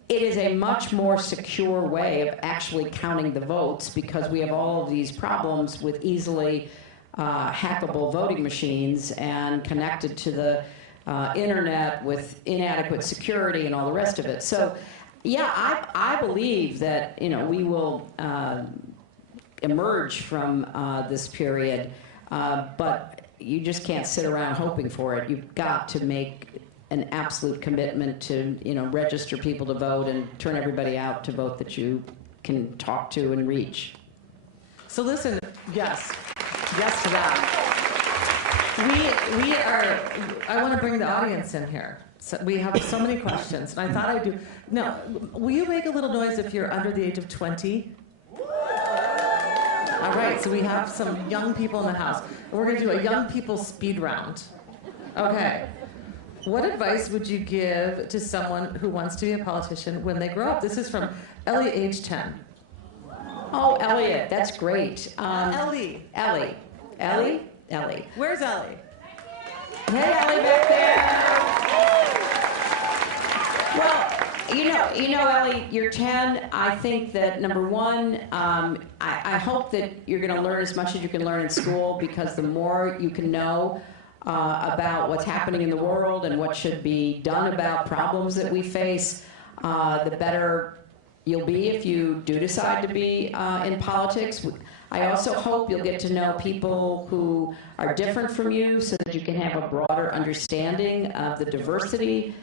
It is a much more secure way of actually counting the votes, because we have all of these problems with easily hackable voting machines and connected to the internet with inadequate security and all the rest of it. So, yeah, I believe that we will emerge from this period, but you just can't sit around hoping for it. You've got to make an absolute commitment to register people to vote and turn everybody out to vote that you can talk to and reach. So listen, yes to that. I want to bring the audience in here. So we have so many questions, and I thought I'd do. Now, will you make a little noise if you're under the age of 20? All right, so we have some young people in the house. We're going to do a young people speed round. Okay. What advice would you give to someone who wants to be a politician when they grow up? This is from Ellie, age 10. Oh, Elliot, that's great. Ellie. Where's Ellie? Hey, Ellie, back there. Well, Ellie, you're 10. I think that, number one, I hope that you're going to learn as much as you can learn in school, because the more you can know about what's happening in the world and what should be done about problems that we face, the better you'll be if you do decide to be in politics. I also hope you'll get to know people who are different from you, so that you can have a broader understanding of the diversity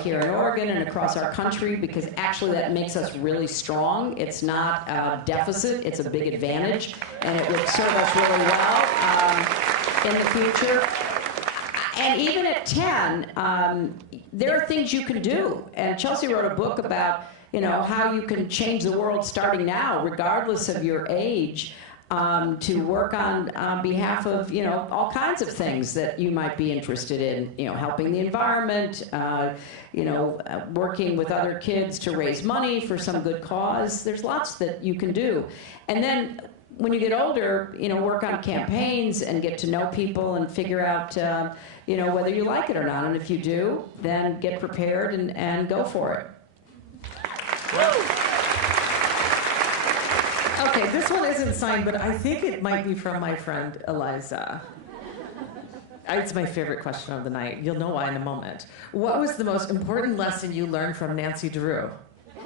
here in Oregon and across our country, because actually that makes us really strong. It's not a deficit, it's a big advantage, and it would serve us really well in the future. And even at 10, there are things you can do. And Chelsea wrote a book about how you can change the world starting now, regardless of your age, to work on behalf of, all kinds of things that you might be interested in, helping the environment, working with other kids to raise money for some good cause. There's lots that you can do. And then when you get older, work on campaigns and get to know people and figure out, whether you like it or not. And if you do, then get prepared and go for it. Okay, this one isn't signed, but I think it might be from my friend Eliza. It's my favorite question of the night. You'll know why in a moment. What was the most important lesson you learned from Nancy Drew? Did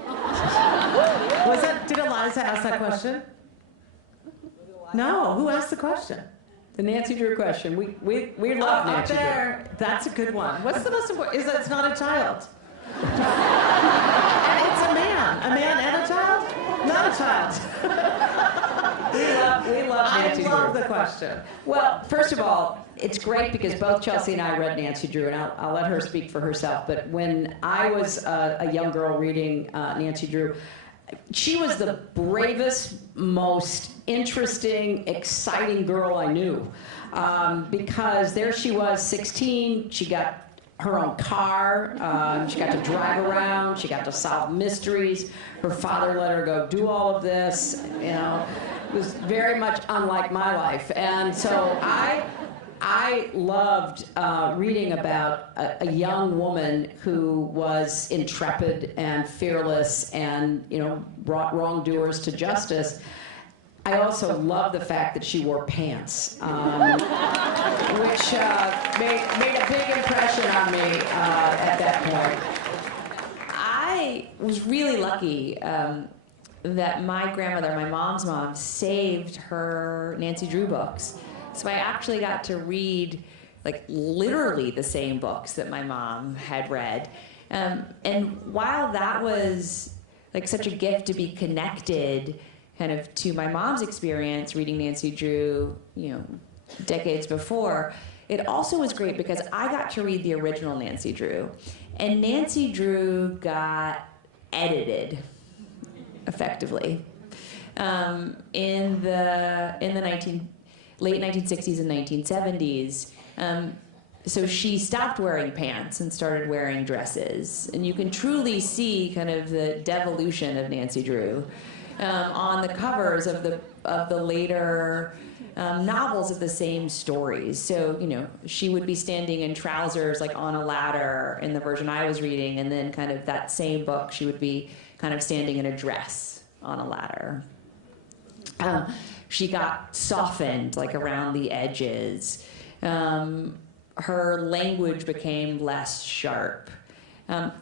Eliza ask that question? No, who asked the question? The Nancy Drew question. We love Nancy Drew. That's a good one. What's the most important? It's not a child. And it's a man and a child? Not a child. We love Nancy Drew. I love the question. Well, first of all, it's great because both Chelsea and I read Nancy Drew, and I'll let her speak for herself. But when I was a young girl reading Nancy Drew, she was the bravest, most interesting, exciting girl I knew. Because there she was, 16, she got her own car, she got to drive around, she got to solve mysteries. Her father let her go do all of this, you know. It was very much unlike my life. And so I loved reading about a young woman who was intrepid and fearless and, you know, brought wrongdoers to justice. I also love the fact that she wore pants, which made a big impression on me at that point. I was really lucky that my grandmother, my mom's mom, saved her Nancy Drew books. So I actually got to read, like, literally the same books that my mom had read. And while that was, like, such a gift to be connected kind of to my mom's experience reading Nancy Drew, you know, decades before, it also was great because I got to read the original Nancy Drew. And Nancy Drew got edited, effectively, in the late 1960s and 1970s. So she stopped wearing pants and started wearing dresses. And you can truly see kind of the devolution of Nancy Drew on the covers of the later novels of the same stories. So, you know, she would be standing in trousers, like, on a ladder in the version I was reading, and then kind of that same book, she would be kind of standing in a dress on a ladder. She got softened, like, around the edges. Her language became less sharp.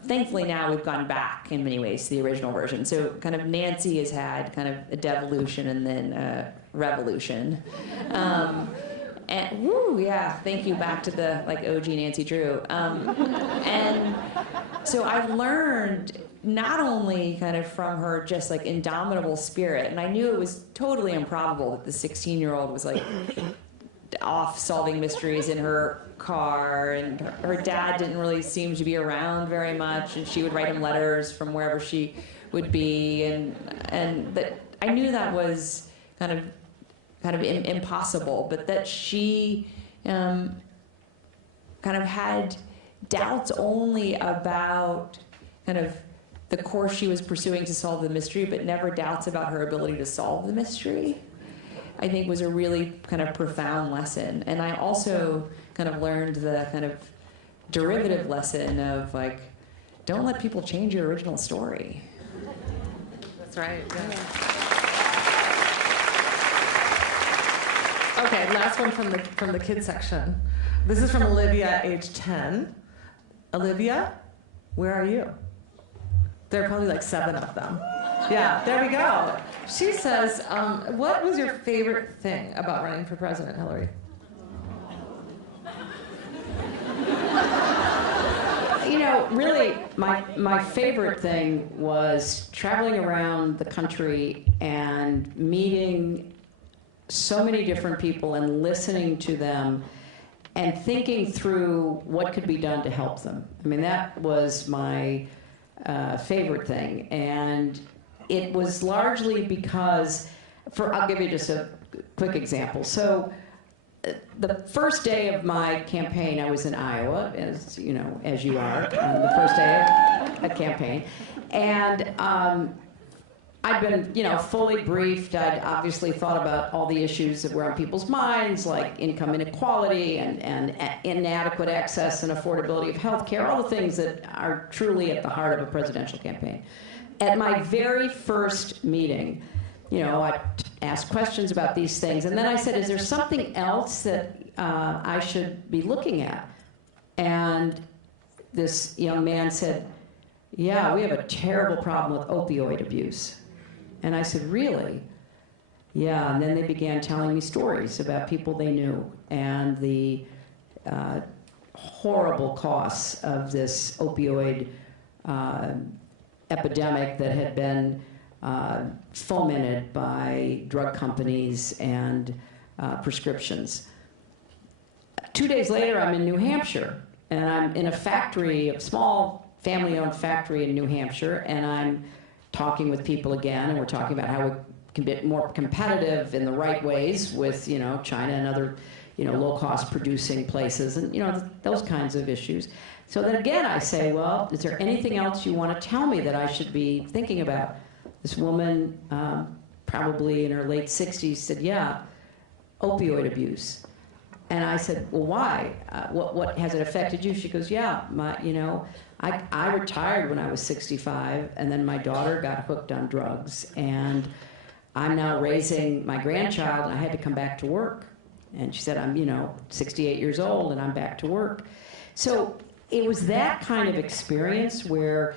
Thankfully now we've gone back in many ways to the original version. So kind of Nancy has had kind of a devolution and then a revolution. And woo, yeah, thank you, back to the, like, OG Nancy Drew. And so I've learned not only kind of from her just, like, indomitable spirit, and I knew it was totally improbable that the 16-year-old was, like, off solving mysteries in her car, and her dad didn't really seem to be around very much, and she would write him letters from wherever she would be, and that I knew that was kind of impossible, but that she kind of had doubts only about kind of the course she was pursuing to solve the mystery, but never doubts about her ability to solve the mystery, I think was a really kind of profound lesson. And I also kind of learned the kind of derivative lesson of, like, don't let people change your original story. That's right. Yeah. Okay, last one from the kids section. This is from Olivia, age 10. Olivia, where are you? There are probably like 7 of them. Yeah, there we go. She says, what was your favorite thing about running for president, Hillary? You know, really, my favorite thing was traveling around the country and meeting so many different people and listening to them and thinking through what could be done to help them. I mean, that was my favorite thing. And it was largely because, I'll give you just a quick example. So the first day of my campaign, I was in Iowa, as you know, as you are, the first day of a campaign. And I'd been, you know, fully briefed. I'd obviously thought about all the issues that were on people's minds, like income inequality and inadequate access and affordability of health care, all the things that are truly at the heart of a presidential campaign. At my very first meeting, you know, I asked questions about these things, and then I said, is there something else that I should be looking at? And this young man said, yeah, we have a terrible problem with opioid abuse. And I said, really? Yeah, and then they began telling me stories about people they knew and the horrible costs of this opioid epidemic that had been fomented by drug companies and prescriptions. 2 days later, I'm in New Hampshire, and I'm in a factory, a small family-owned factory in New Hampshire, and I'm talking with people again, and we're talking about how we can be more competitive in the right ways with, China and other, low-cost producing places, and, those kinds of issues. So then again, I say, well, is there anything else you want to tell me that I should be thinking about? This woman, probably in her late 60s, said, yeah, opioid abuse. And I said, well, why? What has it affected you? She goes, yeah, I retired when I was 65, and then my daughter got hooked on drugs, and I'm now raising my grandchild, and I had to come back to work. And she said, I'm, 68 years old, and I'm back to work. So it was that kind of experience where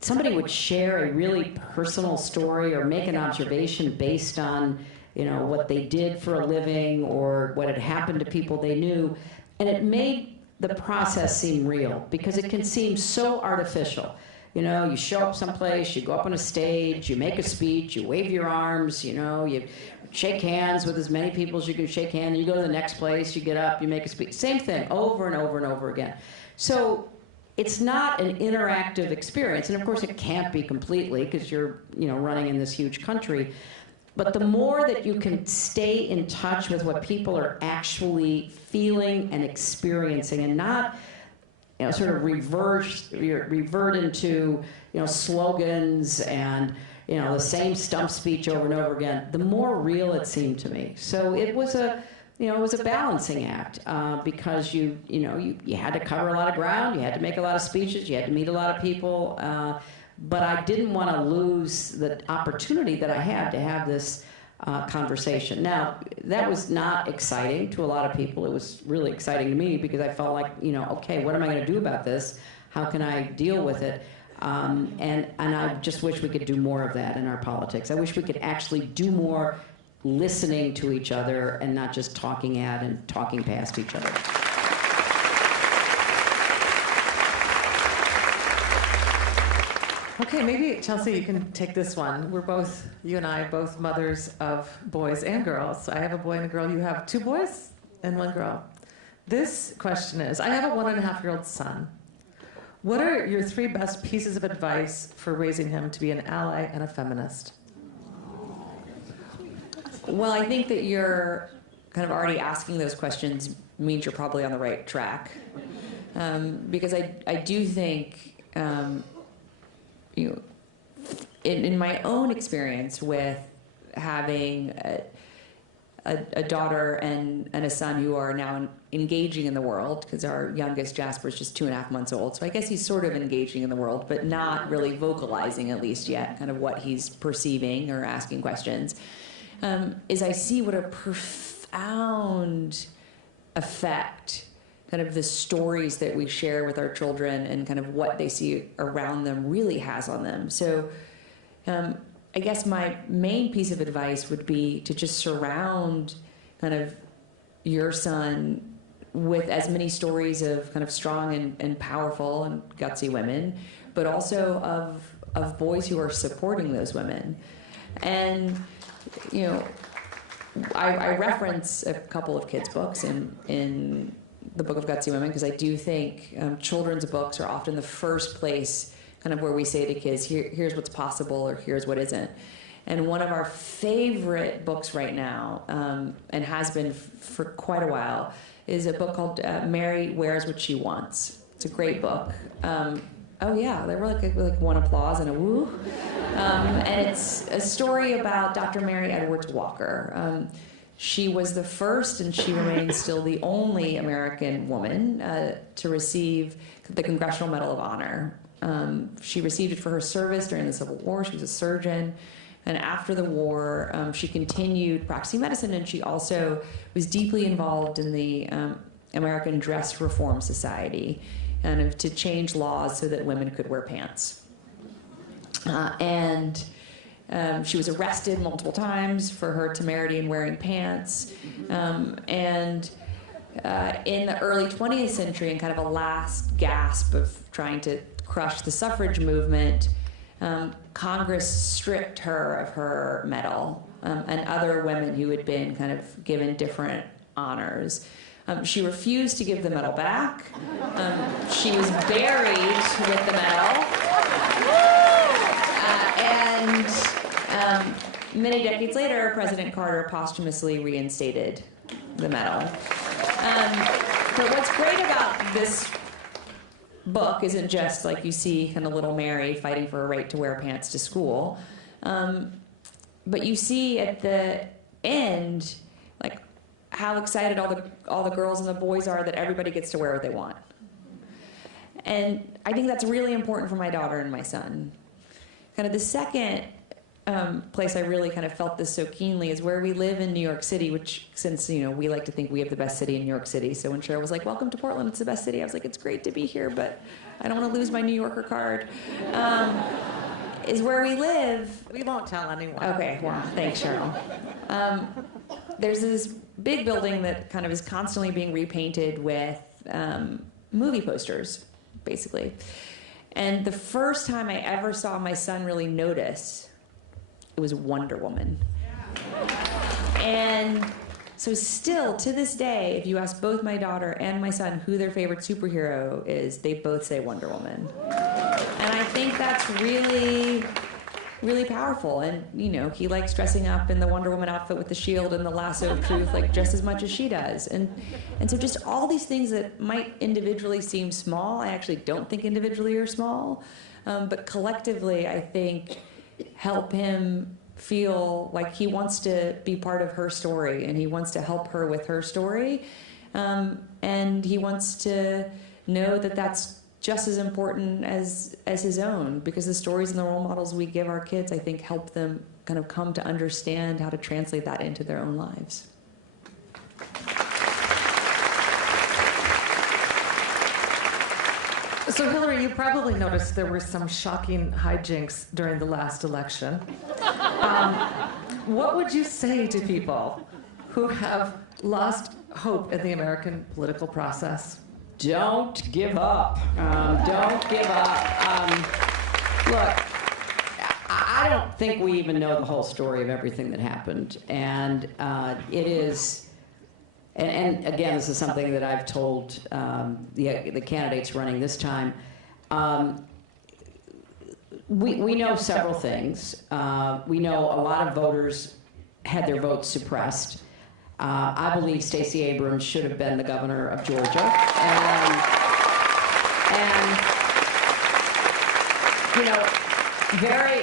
somebody would share a really personal story or make an observation based on, what they did for a living or what had happened to people they knew, and it made the process seem real, because it can seem so artificial. You show up someplace, you go up on a stage, you make a speech, you wave your arms, you shake hands with as many people as you can shake hands, and you go to the next place, you get up, you make a speech. Same thing, over and over and over again. So it's not an interactive experience, and of course it can't be completely, because you're, running in this huge country. But the more that you can stay in touch with what people are actually feeling and experiencing, and not sort of revert into slogans and the same stump speech over and over again, the more real it seemed to me. So it was a balancing act, because you had to cover a lot of ground, you had to make a lot of speeches, you had to meet a lot of people, but I didn't want to lose the opportunity that I had to have this conversation. Now, that was not exciting to a lot of people. It was really exciting to me, because I felt like, okay, what am I going to do about this? How can I deal with it? And I just wish we could do more of that in our politics. I wish we could actually do more listening to each other and not just talking at and talking past each other. Okay, maybe, Chelsea, you can take this one. You and I, both mothers of boys and girls. I have a boy and a girl. You have 2 boys and 1 girl. This question is, I have a 1.5-year-old son. What are your 3 best pieces of advice for raising him to be an ally and a feminist? Well, I think that you're kind of already asking those questions means you're probably on the right track. Because I do think, in my own experience with having a daughter and a son who are now engaging in the world, because our youngest, Jasper, is just 2.5 months old. So I guess he's sort of engaging in the world, but not really vocalizing, at least yet, kind of what he's perceiving or asking questions. Is I see what a profound effect kind of the stories that we share with our children and kind of what they see around them really has on them. So I guess my main piece of advice would be to just surround kind of your son with as many stories of kind of strong and powerful and gutsy women, but also of boys who are supporting those women. And, I reference a couple of kids' books in the Book of Gutsy Women, because I do think children's books are often the first place kind of where we say to kids, here's what's possible or here's what isn't. And one of our favorite books right now, and has been for quite a while, is a book called Mary Wears What She Wants. It's a great book. Oh yeah, there were like one applause and a woo. And it's a story about Dr. Mary Edwards Walker. She was the first, and she remains still the only American woman to receive the Congressional Medal of Honor. She received it for her service during the Civil War. She was a surgeon. And after the war, she continued practicing medicine, and she also was deeply involved in the American Dress Reform Society, and to change laws so that women could wear pants. She was arrested multiple times for her temerity in wearing pants. In the early 20th century, in kind of a last gasp of trying to crush the suffrage movement, Congress stripped her of her medal, and other women who had been kind of given different honors. She refused to give the medal back. She was buried with the medal. And many decades later, President Carter posthumously reinstated the medal. But what's great about this book isn't just like you see kind of little Mary fighting for a right to wear pants to school, but you see at the end like how excited all the girls and the boys are that everybody gets to wear what they want. And I think that's really important for my daughter and my son. Kind of the second place I really kind of felt this so keenly is where we live in New York City, which since, we like to think we have the best city in New York City. So when Cheryl was like, welcome to Portland, it's the best city, I was like, it's great to be here, but I don't want to lose my New Yorker card. Is where we live. We won't tell anyone. Okay, well, thanks, Cheryl. There's this big building that kind of is constantly being repainted with movie posters, basically. And the first time I ever saw my son really notice, it was Wonder Woman. And so still, to this day, if you ask both my daughter and my son who their favorite superhero is, they both say Wonder Woman. And I think that's really, really powerful. And, he likes dressing up in the Wonder Woman outfit with the shield and the lasso of truth, like just as much as she does. And so just all these things that might individually seem small, I actually don't think individually are small, but collectively, I think, help him feel like he wants to be part of her story and he wants to help her with her story. And he wants to know that that's just as important as his own, because the stories and the role models we give our kids, I think, help them kind of come to understand how to translate that into their own lives. So Hillary, you probably noticed there were some shocking hijinks during the last election. What would you say to people who have lost hope in the American political process? Don't give up. Don't give up. Look, I don't think we even know the whole story of everything that happened. And it is, and again, this is something that I've told the candidates running this time. We know several things. We know a lot of voters had their votes suppressed. I believe Stacey Abrams should have been the governor of Georgia. And very,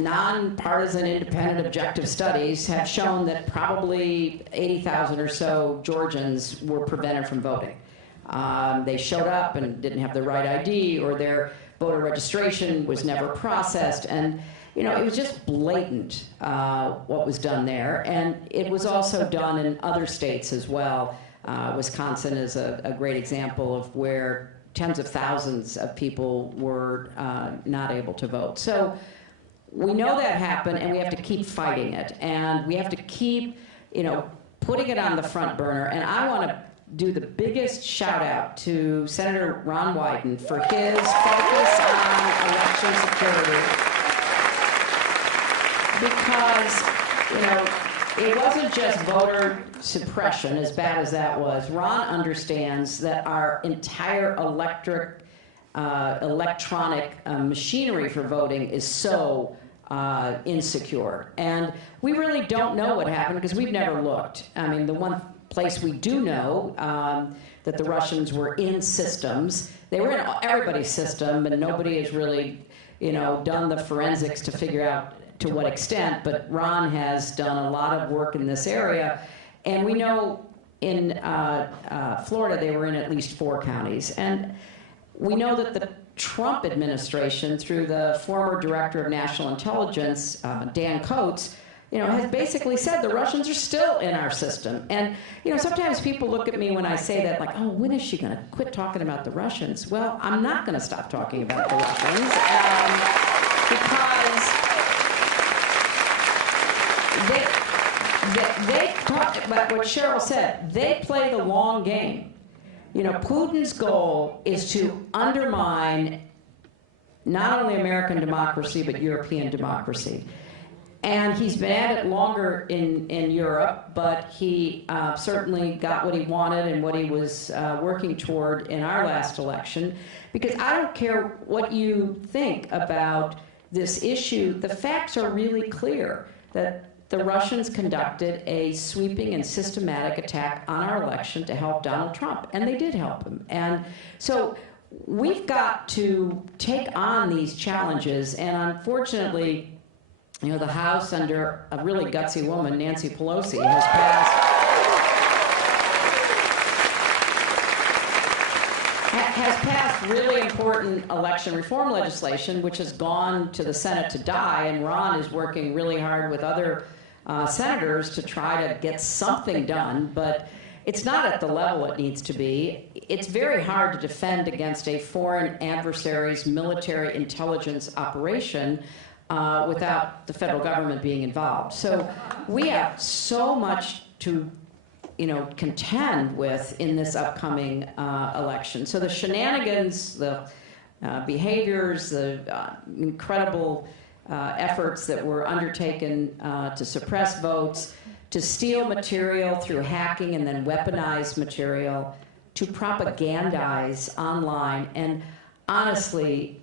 nonpartisan, independent, objective studies have shown that probably 80,000 or so Georgians were prevented from voting. They showed up and didn't have the right ID, or their voter registration was never processed, and it was just blatant what was done there. And it was also done in other states as well. Wisconsin is a great example of where tens of thousands of people were not able to vote. So we know that happened, and we have to keep fighting it. And we have to keep, putting it on the front burner. And I want to do the biggest shout out to Senator Ron Wyden for his focus on election security. Because, it wasn't just voter suppression, as bad as that was. Ron understands that our entire electronic machinery for voting is so insecure. And we really don't know what happened because we've never looked. I mean, the one place we do know that the Russians were in systems. They were in everybody's system, and nobody has really, done the forensics to figure out to what extent, but Ron has done a lot of work in this area. And we know in Florida they were in at least 4 counties. And we know that the Trump administration, through the former director of national intelligence, Dan Coates, has basically said the Russians are still in our system. And, sometimes people look at me when I say that, like, oh, when is she going to quit talking about the Russians? Well, I'm not going to stop talking about the Russians because they talk about what Cheryl said. They play the long game. Putin's goal is to undermine not only American democracy, but European democracy. And he's been at it longer in Europe, but he certainly got what he wanted and what he was working toward in our last election. Because I don't care what you think about this issue, the facts are really clear that the Russians conducted a sweeping and systematic attack on our election to help Donald Trump, and they did help him. And so we've got to take on these challenges, and unfortunately, you know, the House, under a really gutsy woman, Nancy Pelosi, has passed really important election reform legislation, which has gone to the Senate to die, and Ron is working really hard with other senators to try to get something done, but it's not at the level it needs to be. It's very hard to defend against a foreign adversary's military intelligence operation without the federal government being involved. So we have so much to, you know, contend with in this upcoming election. So the shenanigans, the behaviors, the incredible efforts that were undertaken to suppress votes, to steal material through hacking and then weaponize material, to propagandize online. And honestly,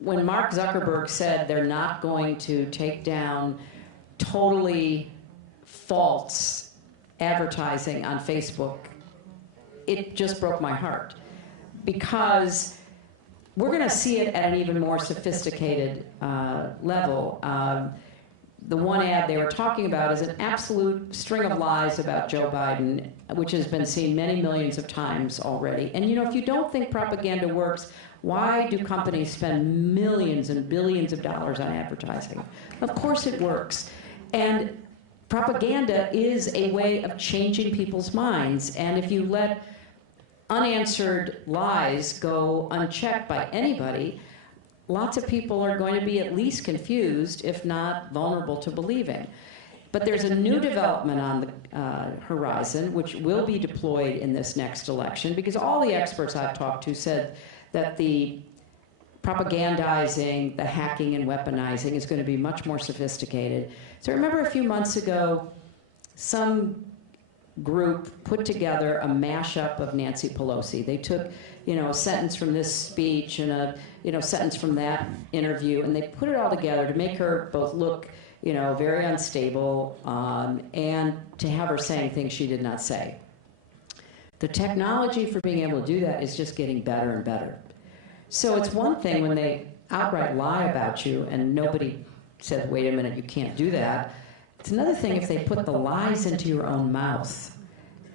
when Mark Zuckerberg said they're not going to take down totally false advertising on Facebook, it just broke my heart, because we're going to see it at an even more sophisticated level. The one ad they were talking about is an absolute string of lies about Joe Biden, which has been seen many millions of times already. And you know, if you don't think propaganda works, why do companies spend millions and billions of dollars on advertising? Of course it works. And propaganda is a way of changing people's minds. And if you let unanswered lies go unchecked by anybody, lots of people are going to be at least confused, if not vulnerable to believing. But there's a new development on the horizon, which will be deployed in this next election, because all the experts I've talked to said that the propagandizing, the hacking and weaponizing is going to be much more sophisticated. So remember a few months ago, some group put together a mashup of Nancy Pelosi. They took, you know, a sentence from this speech and a, you know, sentence from that interview, and they put it all together to make her both look, you know, very unstable, and to have her saying things she did not say. The technology for being able to do that is just getting better and better. So it's one thing when they outright lie about you and nobody says, wait a minute, you can't do that. It's another thing if they put the lies into your own mouth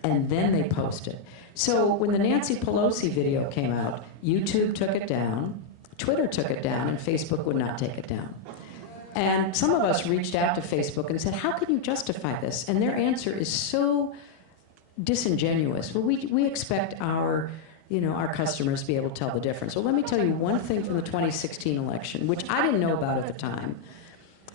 and then they post it. So when the Nancy Pelosi video came out, YouTube took it down, Twitter took it down, and Facebook would not take it down. And some of us reached out to Facebook and said, how can you justify this? And their answer is so disingenuous. Well, we expect our, you know, our customers to be able to tell the difference. Well, let me tell you one thing from the 2016 election, which I didn't know about at the time.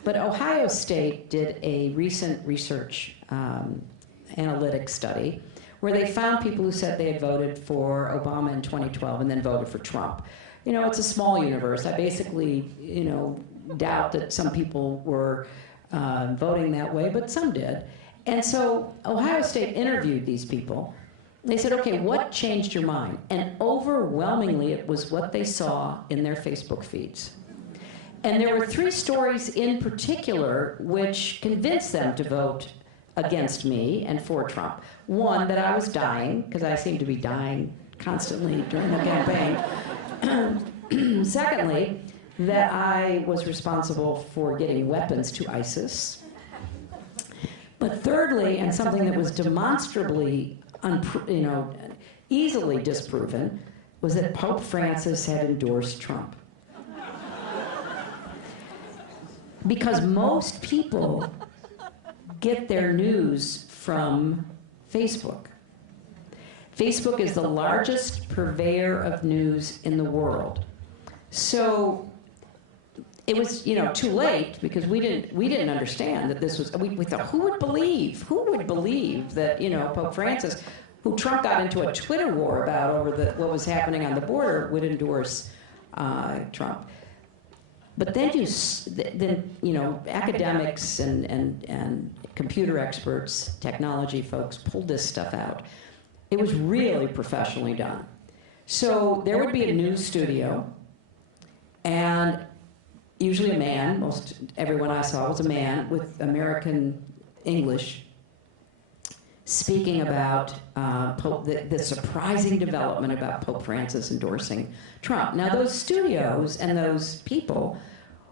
But Ohio State did a recent research analytics study where they found people who said they had voted for Obama in 2012 and then voted for Trump. You know, it's a small universe. I basically, you know, doubt that some people were voting that way, but some did. And so Ohio State interviewed these people. They said, okay, what changed your mind? And overwhelmingly, it was what they saw in their Facebook feeds. And there were 3 stories in particular which convinced them to vote against me and for Trump. One, that I was dying, because I seem to be dying constantly during the campaign. Secondly, that I was responsible for getting weapons to ISIS. But thirdly, and something that was demonstrably, easily disproven, was that Pope Francis had endorsed Trump. Because most people get their news from Facebook. Facebook is the largest purveyor of news in the world. So it was, you know, too late, because we didn't understand that this was, we thought, who would believe that, you know, Pope Francis, who Trump got into a Twitter war about over what was happening on the border, would endorse Trump. But then academics and computer experts, technology folks pulled this stuff out. It was really professionally done. So there would be a news studio, and usually a man, most everyone I saw was a man with American English, speaking about the surprising development about Pope Francis endorsing Trump. Now those studios and those people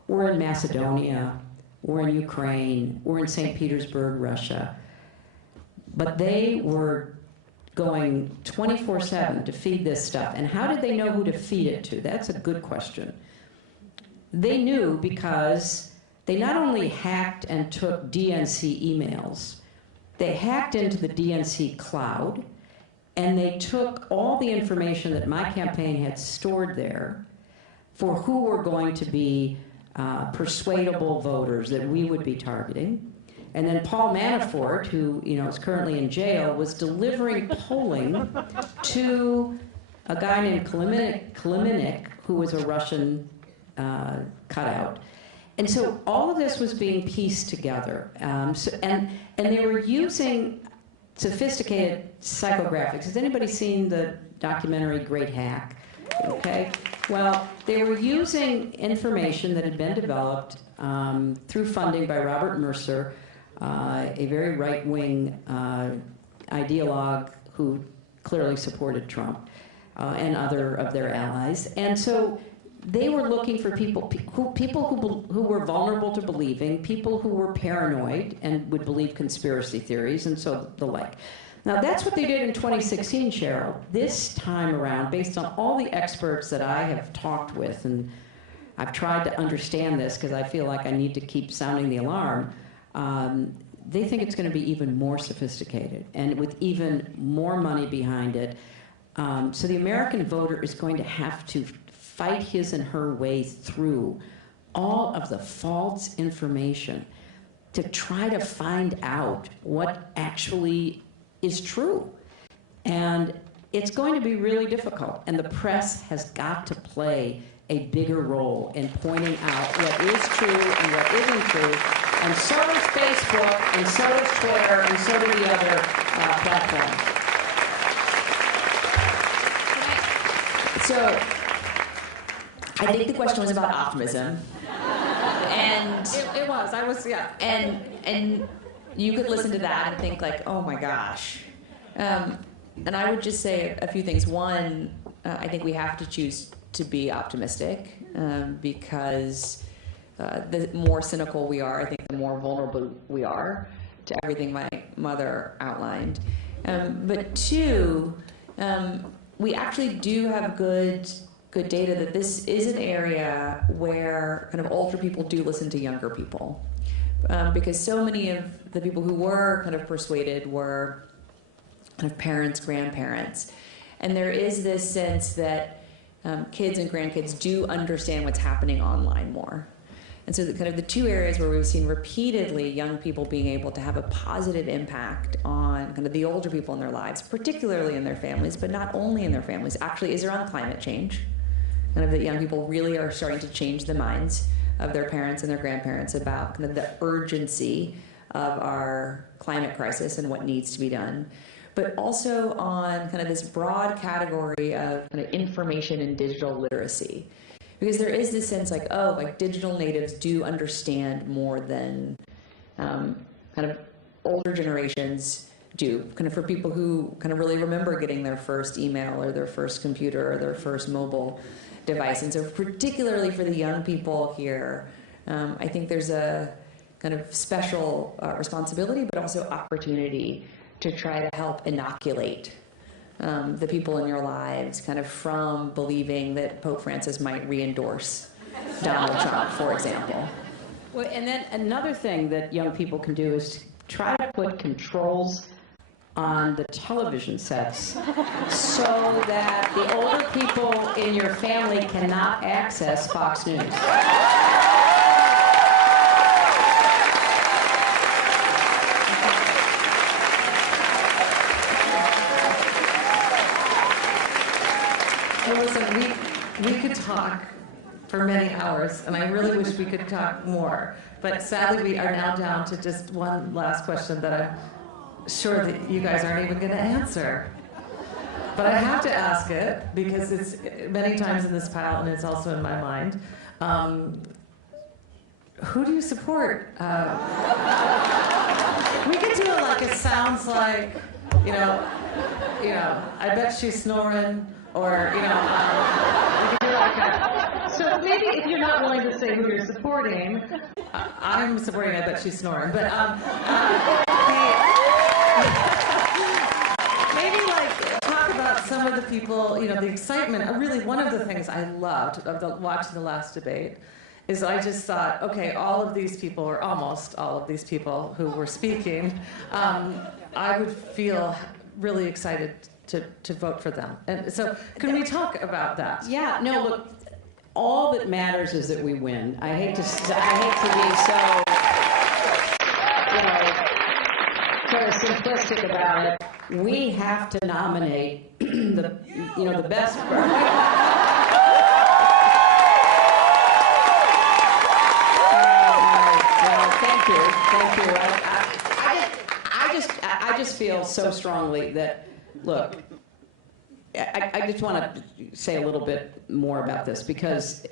were in Macedonia, were in Ukraine, were in St. Petersburg, Russia, but they were going 24/7 to feed this stuff. And how did they know who to feed it to? That's a good question. They knew because they not only hacked and took DNC emails, they hacked into the DNC cloud, and they took all the information that my campaign had stored there for who were going to be persuadable voters that we would be targeting. And then Paul Manafort, who is currently in jail, was delivering polling to a guy named Kaliminik, who was a Russian cutout. And so all of this was being pieced together. And they were using sophisticated psychographics. Has anybody seen the documentary Great Hack? Okay. Well, they were using information that had been developed through funding by Robert Mercer, a very right-wing ideologue who clearly supported Trump and other of their allies. And so they were looking for people who were vulnerable to believing, people who were paranoid and would believe conspiracy theories, and so the like. Now, that's what they did in 2016, Cheryl. This time around, based on all the experts that I have talked with, and I've tried to understand this because I feel like I need to keep sounding the alarm, they think it's going to be even more sophisticated and with even more money behind it. So the American voter is going to have to fight his and her way through all of the false information to try to find out what actually is true. And it's going to be really difficult. And the press has got to play a bigger role in pointing out what is true and what isn't true. And so does Facebook, and so does Twitter, and so do the other platforms. So, I think the question was about optimism. And It was. I was, yeah. And you could listen to that and think like, oh my gosh. And I would just say a few things. One, I think we have to choose to be optimistic because the more cynical we are, I think the more vulnerable we are to everything my mother outlined. But two, we actually do have good data that this is an area where kind of older people do listen to younger people. Because so many of the people who were kind of persuaded were kind of parents, grandparents. And there is this sense that kids and grandkids do understand what's happening online more. And so the two areas where we've seen repeatedly young people being able to have a positive impact on kind of the older people in their lives, particularly in their families, but not only in their families, actually is around climate change. Kind of that young people really are starting to change the minds of their parents and their grandparents about kind of the urgency of our climate crisis and what needs to be done. But also on kind of this broad category of kind of information and digital literacy. Because there is this sense like, oh, like digital natives do understand more than kind of older generations do. Kind of for people who kind of really remember getting their first email or their first computer or their first mobile device. And so particularly for the young people here, I think there's a kind of special responsibility, but also opportunity to try to help inoculate the people in your lives kind of from believing that Pope Francis might re-endorse Donald Trump, for example. Well, and then another thing that young people can do is try to put controls on the television sets so that the older people in your family cannot access Fox News. Well, listen, we could talk for many hours, and I really wish we could talk more. But sadly, we are now down to just one last question that I'm sure that you guys aren't even going to answer. But I have to ask it because it's many times in this pile, and it's also in my mind. Who do you support? We could do it like it sounds like, I bet she's snoring, or, we could do like a, so maybe if you're not willing to say who you're supporting, I'm supporting I bet she's snoring, but maybe like talk about some of the people, the excitement. Really, one of the things I loved of watching the last debate is I just thought, okay, all of these people, or almost all of these people who were speaking, I would feel really excited to vote for them. And so can we talk about that? Yeah, no, look, all that matters is that we win. I hate to be sort of simplistic about it. We have to nominate the best. Thank you. I just feel so strongly that, look, I just want to say a little bit more about this, because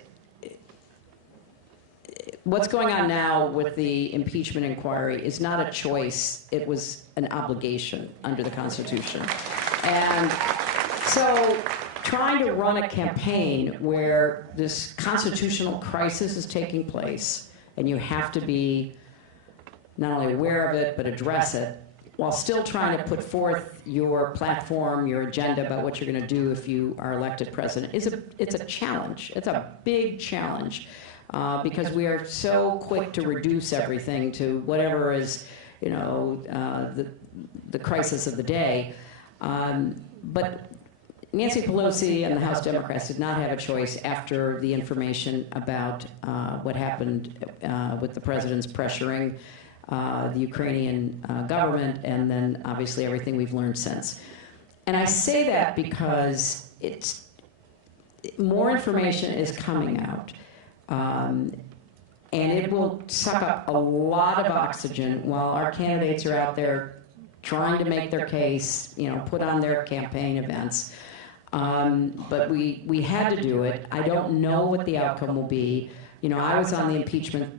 what's going on now with the impeachment inquiry is not a choice. It was an obligation under the Constitution. And so trying to run a campaign where this constitutional crisis is taking place, and you have to be not only aware of it, but address it, while still trying to put forth your platform, your agenda about what you're going to do if you are elected president, it's a challenge. It's a big challenge, because we are so quick to reduce everything to whatever is, the crisis of the day. But Nancy Pelosi and the House Democrats did not have a choice after the information about what happened with the president's pressuring the Ukrainian government, and then obviously everything we've learned since. And I say that because more information is coming out, and it will suck up a lot of oxygen while our candidates are out there trying to make their case, put on their campaign events. But we had to do it. I don't know what the outcome will be. I was on the impeachment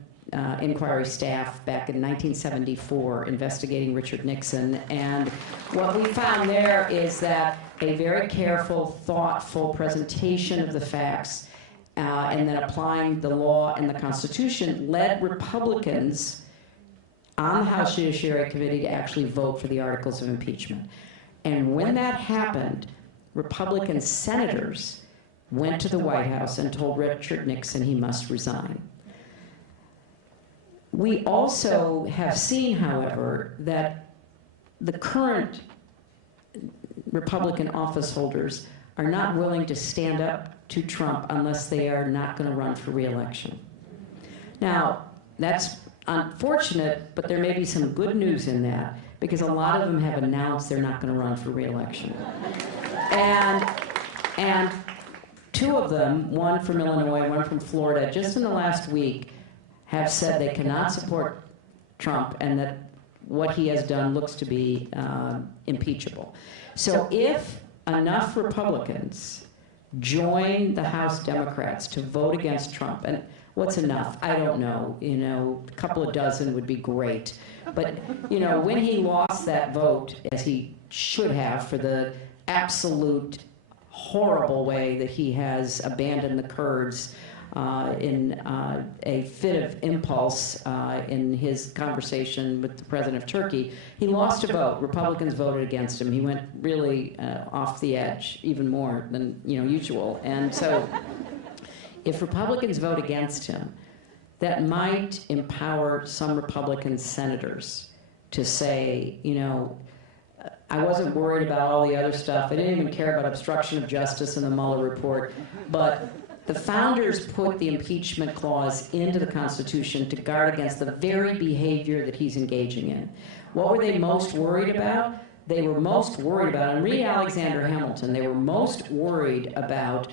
inquiry staff back in 1974 investigating Richard Nixon, and what we found there is that a very careful, thoughtful presentation of the facts and then applying the law and the Constitution led Republicans on the House Judiciary Committee to actually vote for the articles of impeachment. And when that happened, Republican senators went to the White House and told Richard Nixon he must resign. We also have seen, however, that the current Republican office holders are not willing to stand up to Trump unless they are not going to run for re-election. Now, that's unfortunate, but there may be some good news in that, because a lot of them have announced they're not going to run for re-election. And two of them, one from Illinois, one from Florida, just in the last week, have said they cannot support Trump and that what he has done looks to be impeachable. So if enough Republicans join the House Democrats to vote against Trump, and what's enough? I don't know. A couple of dozen would be great. But, when he lost that vote, as he should have, for the absolute horrible way that he has abandoned the Kurds in a fit of impulse in his conversation with the president of Turkey, he lost a vote. Republicans voted against him. He went really off the edge, even more than usual. And so if Republicans vote against him, that might empower some Republican senators to say, I wasn't worried about all the other stuff. I didn't even care about obstruction of justice in the Mueller report. But the founders put the impeachment clause into the Constitution to guard against the very behavior that he's engaging in. What were they most worried about? They were most worried about, and read Alexander Hamilton, they were most worried about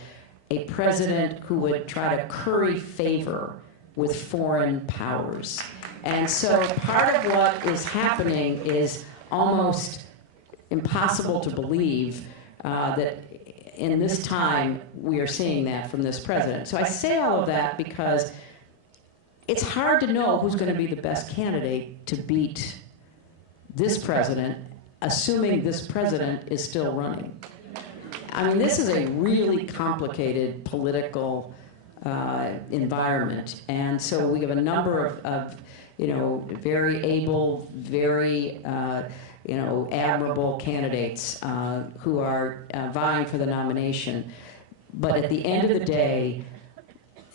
a president who would try to curry favor with foreign powers. And so part of what is happening is almost impossible to believe that in this time we are seeing that from this president. So I say all of that because it's hard to know who's going to be the best candidate to beat this president, assuming this president is still running. I mean, this is a really complicated political environment, and so we have a number of very able, very admirable candidates who are vying for the nomination. But at the end of the day,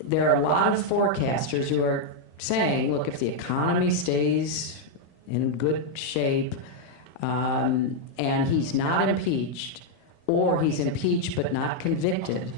there are a lot of forecasters who are saying, look, if the economy stays in good shape and he's not impeached, or he's impeached but not convicted,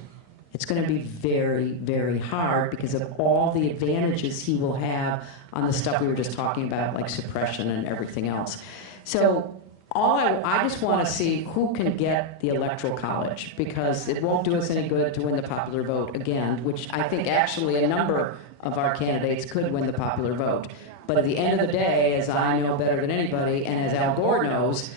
it's going to be very, very hard because of all the advantages he will have on the stuff we were just talking about, like suppression and everything else. So I just want to see who can get the Electoral College, because it won't do us any good to win the popular vote again, which I think actually a number of our candidates could win the popular vote. But at the end of the day, as I know better than anybody, and as Al Gore knows,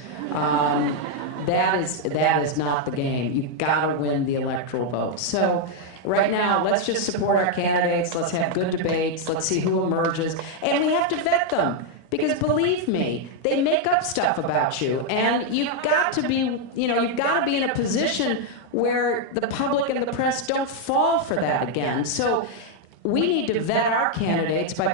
that is not the game. You've got to win the electoral vote. So right now, let's just support our candidates. Let's have good debates. Let's see who emerges. And we have to vet them. Because believe me, they make up stuff about you. And you've got to be, you've got to be in a position where the public and the press don't fall for that again. So we need to vet our candidates by,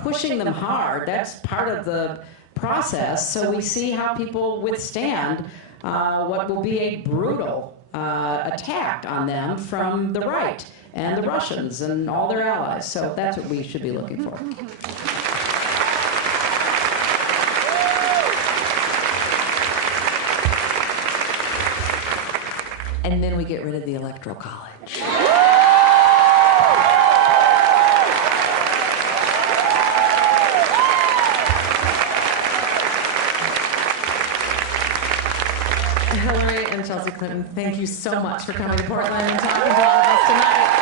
pushing them hard. That's part of the process. So we see how people withstand what will be a brutal attack on them from the right and the Russians and all their allies. So that's what we should be looking for. And then we get rid of the Electoral College. Hillary and Chelsea Clinton, thank you so much for coming to Portland and talking to all of us tonight.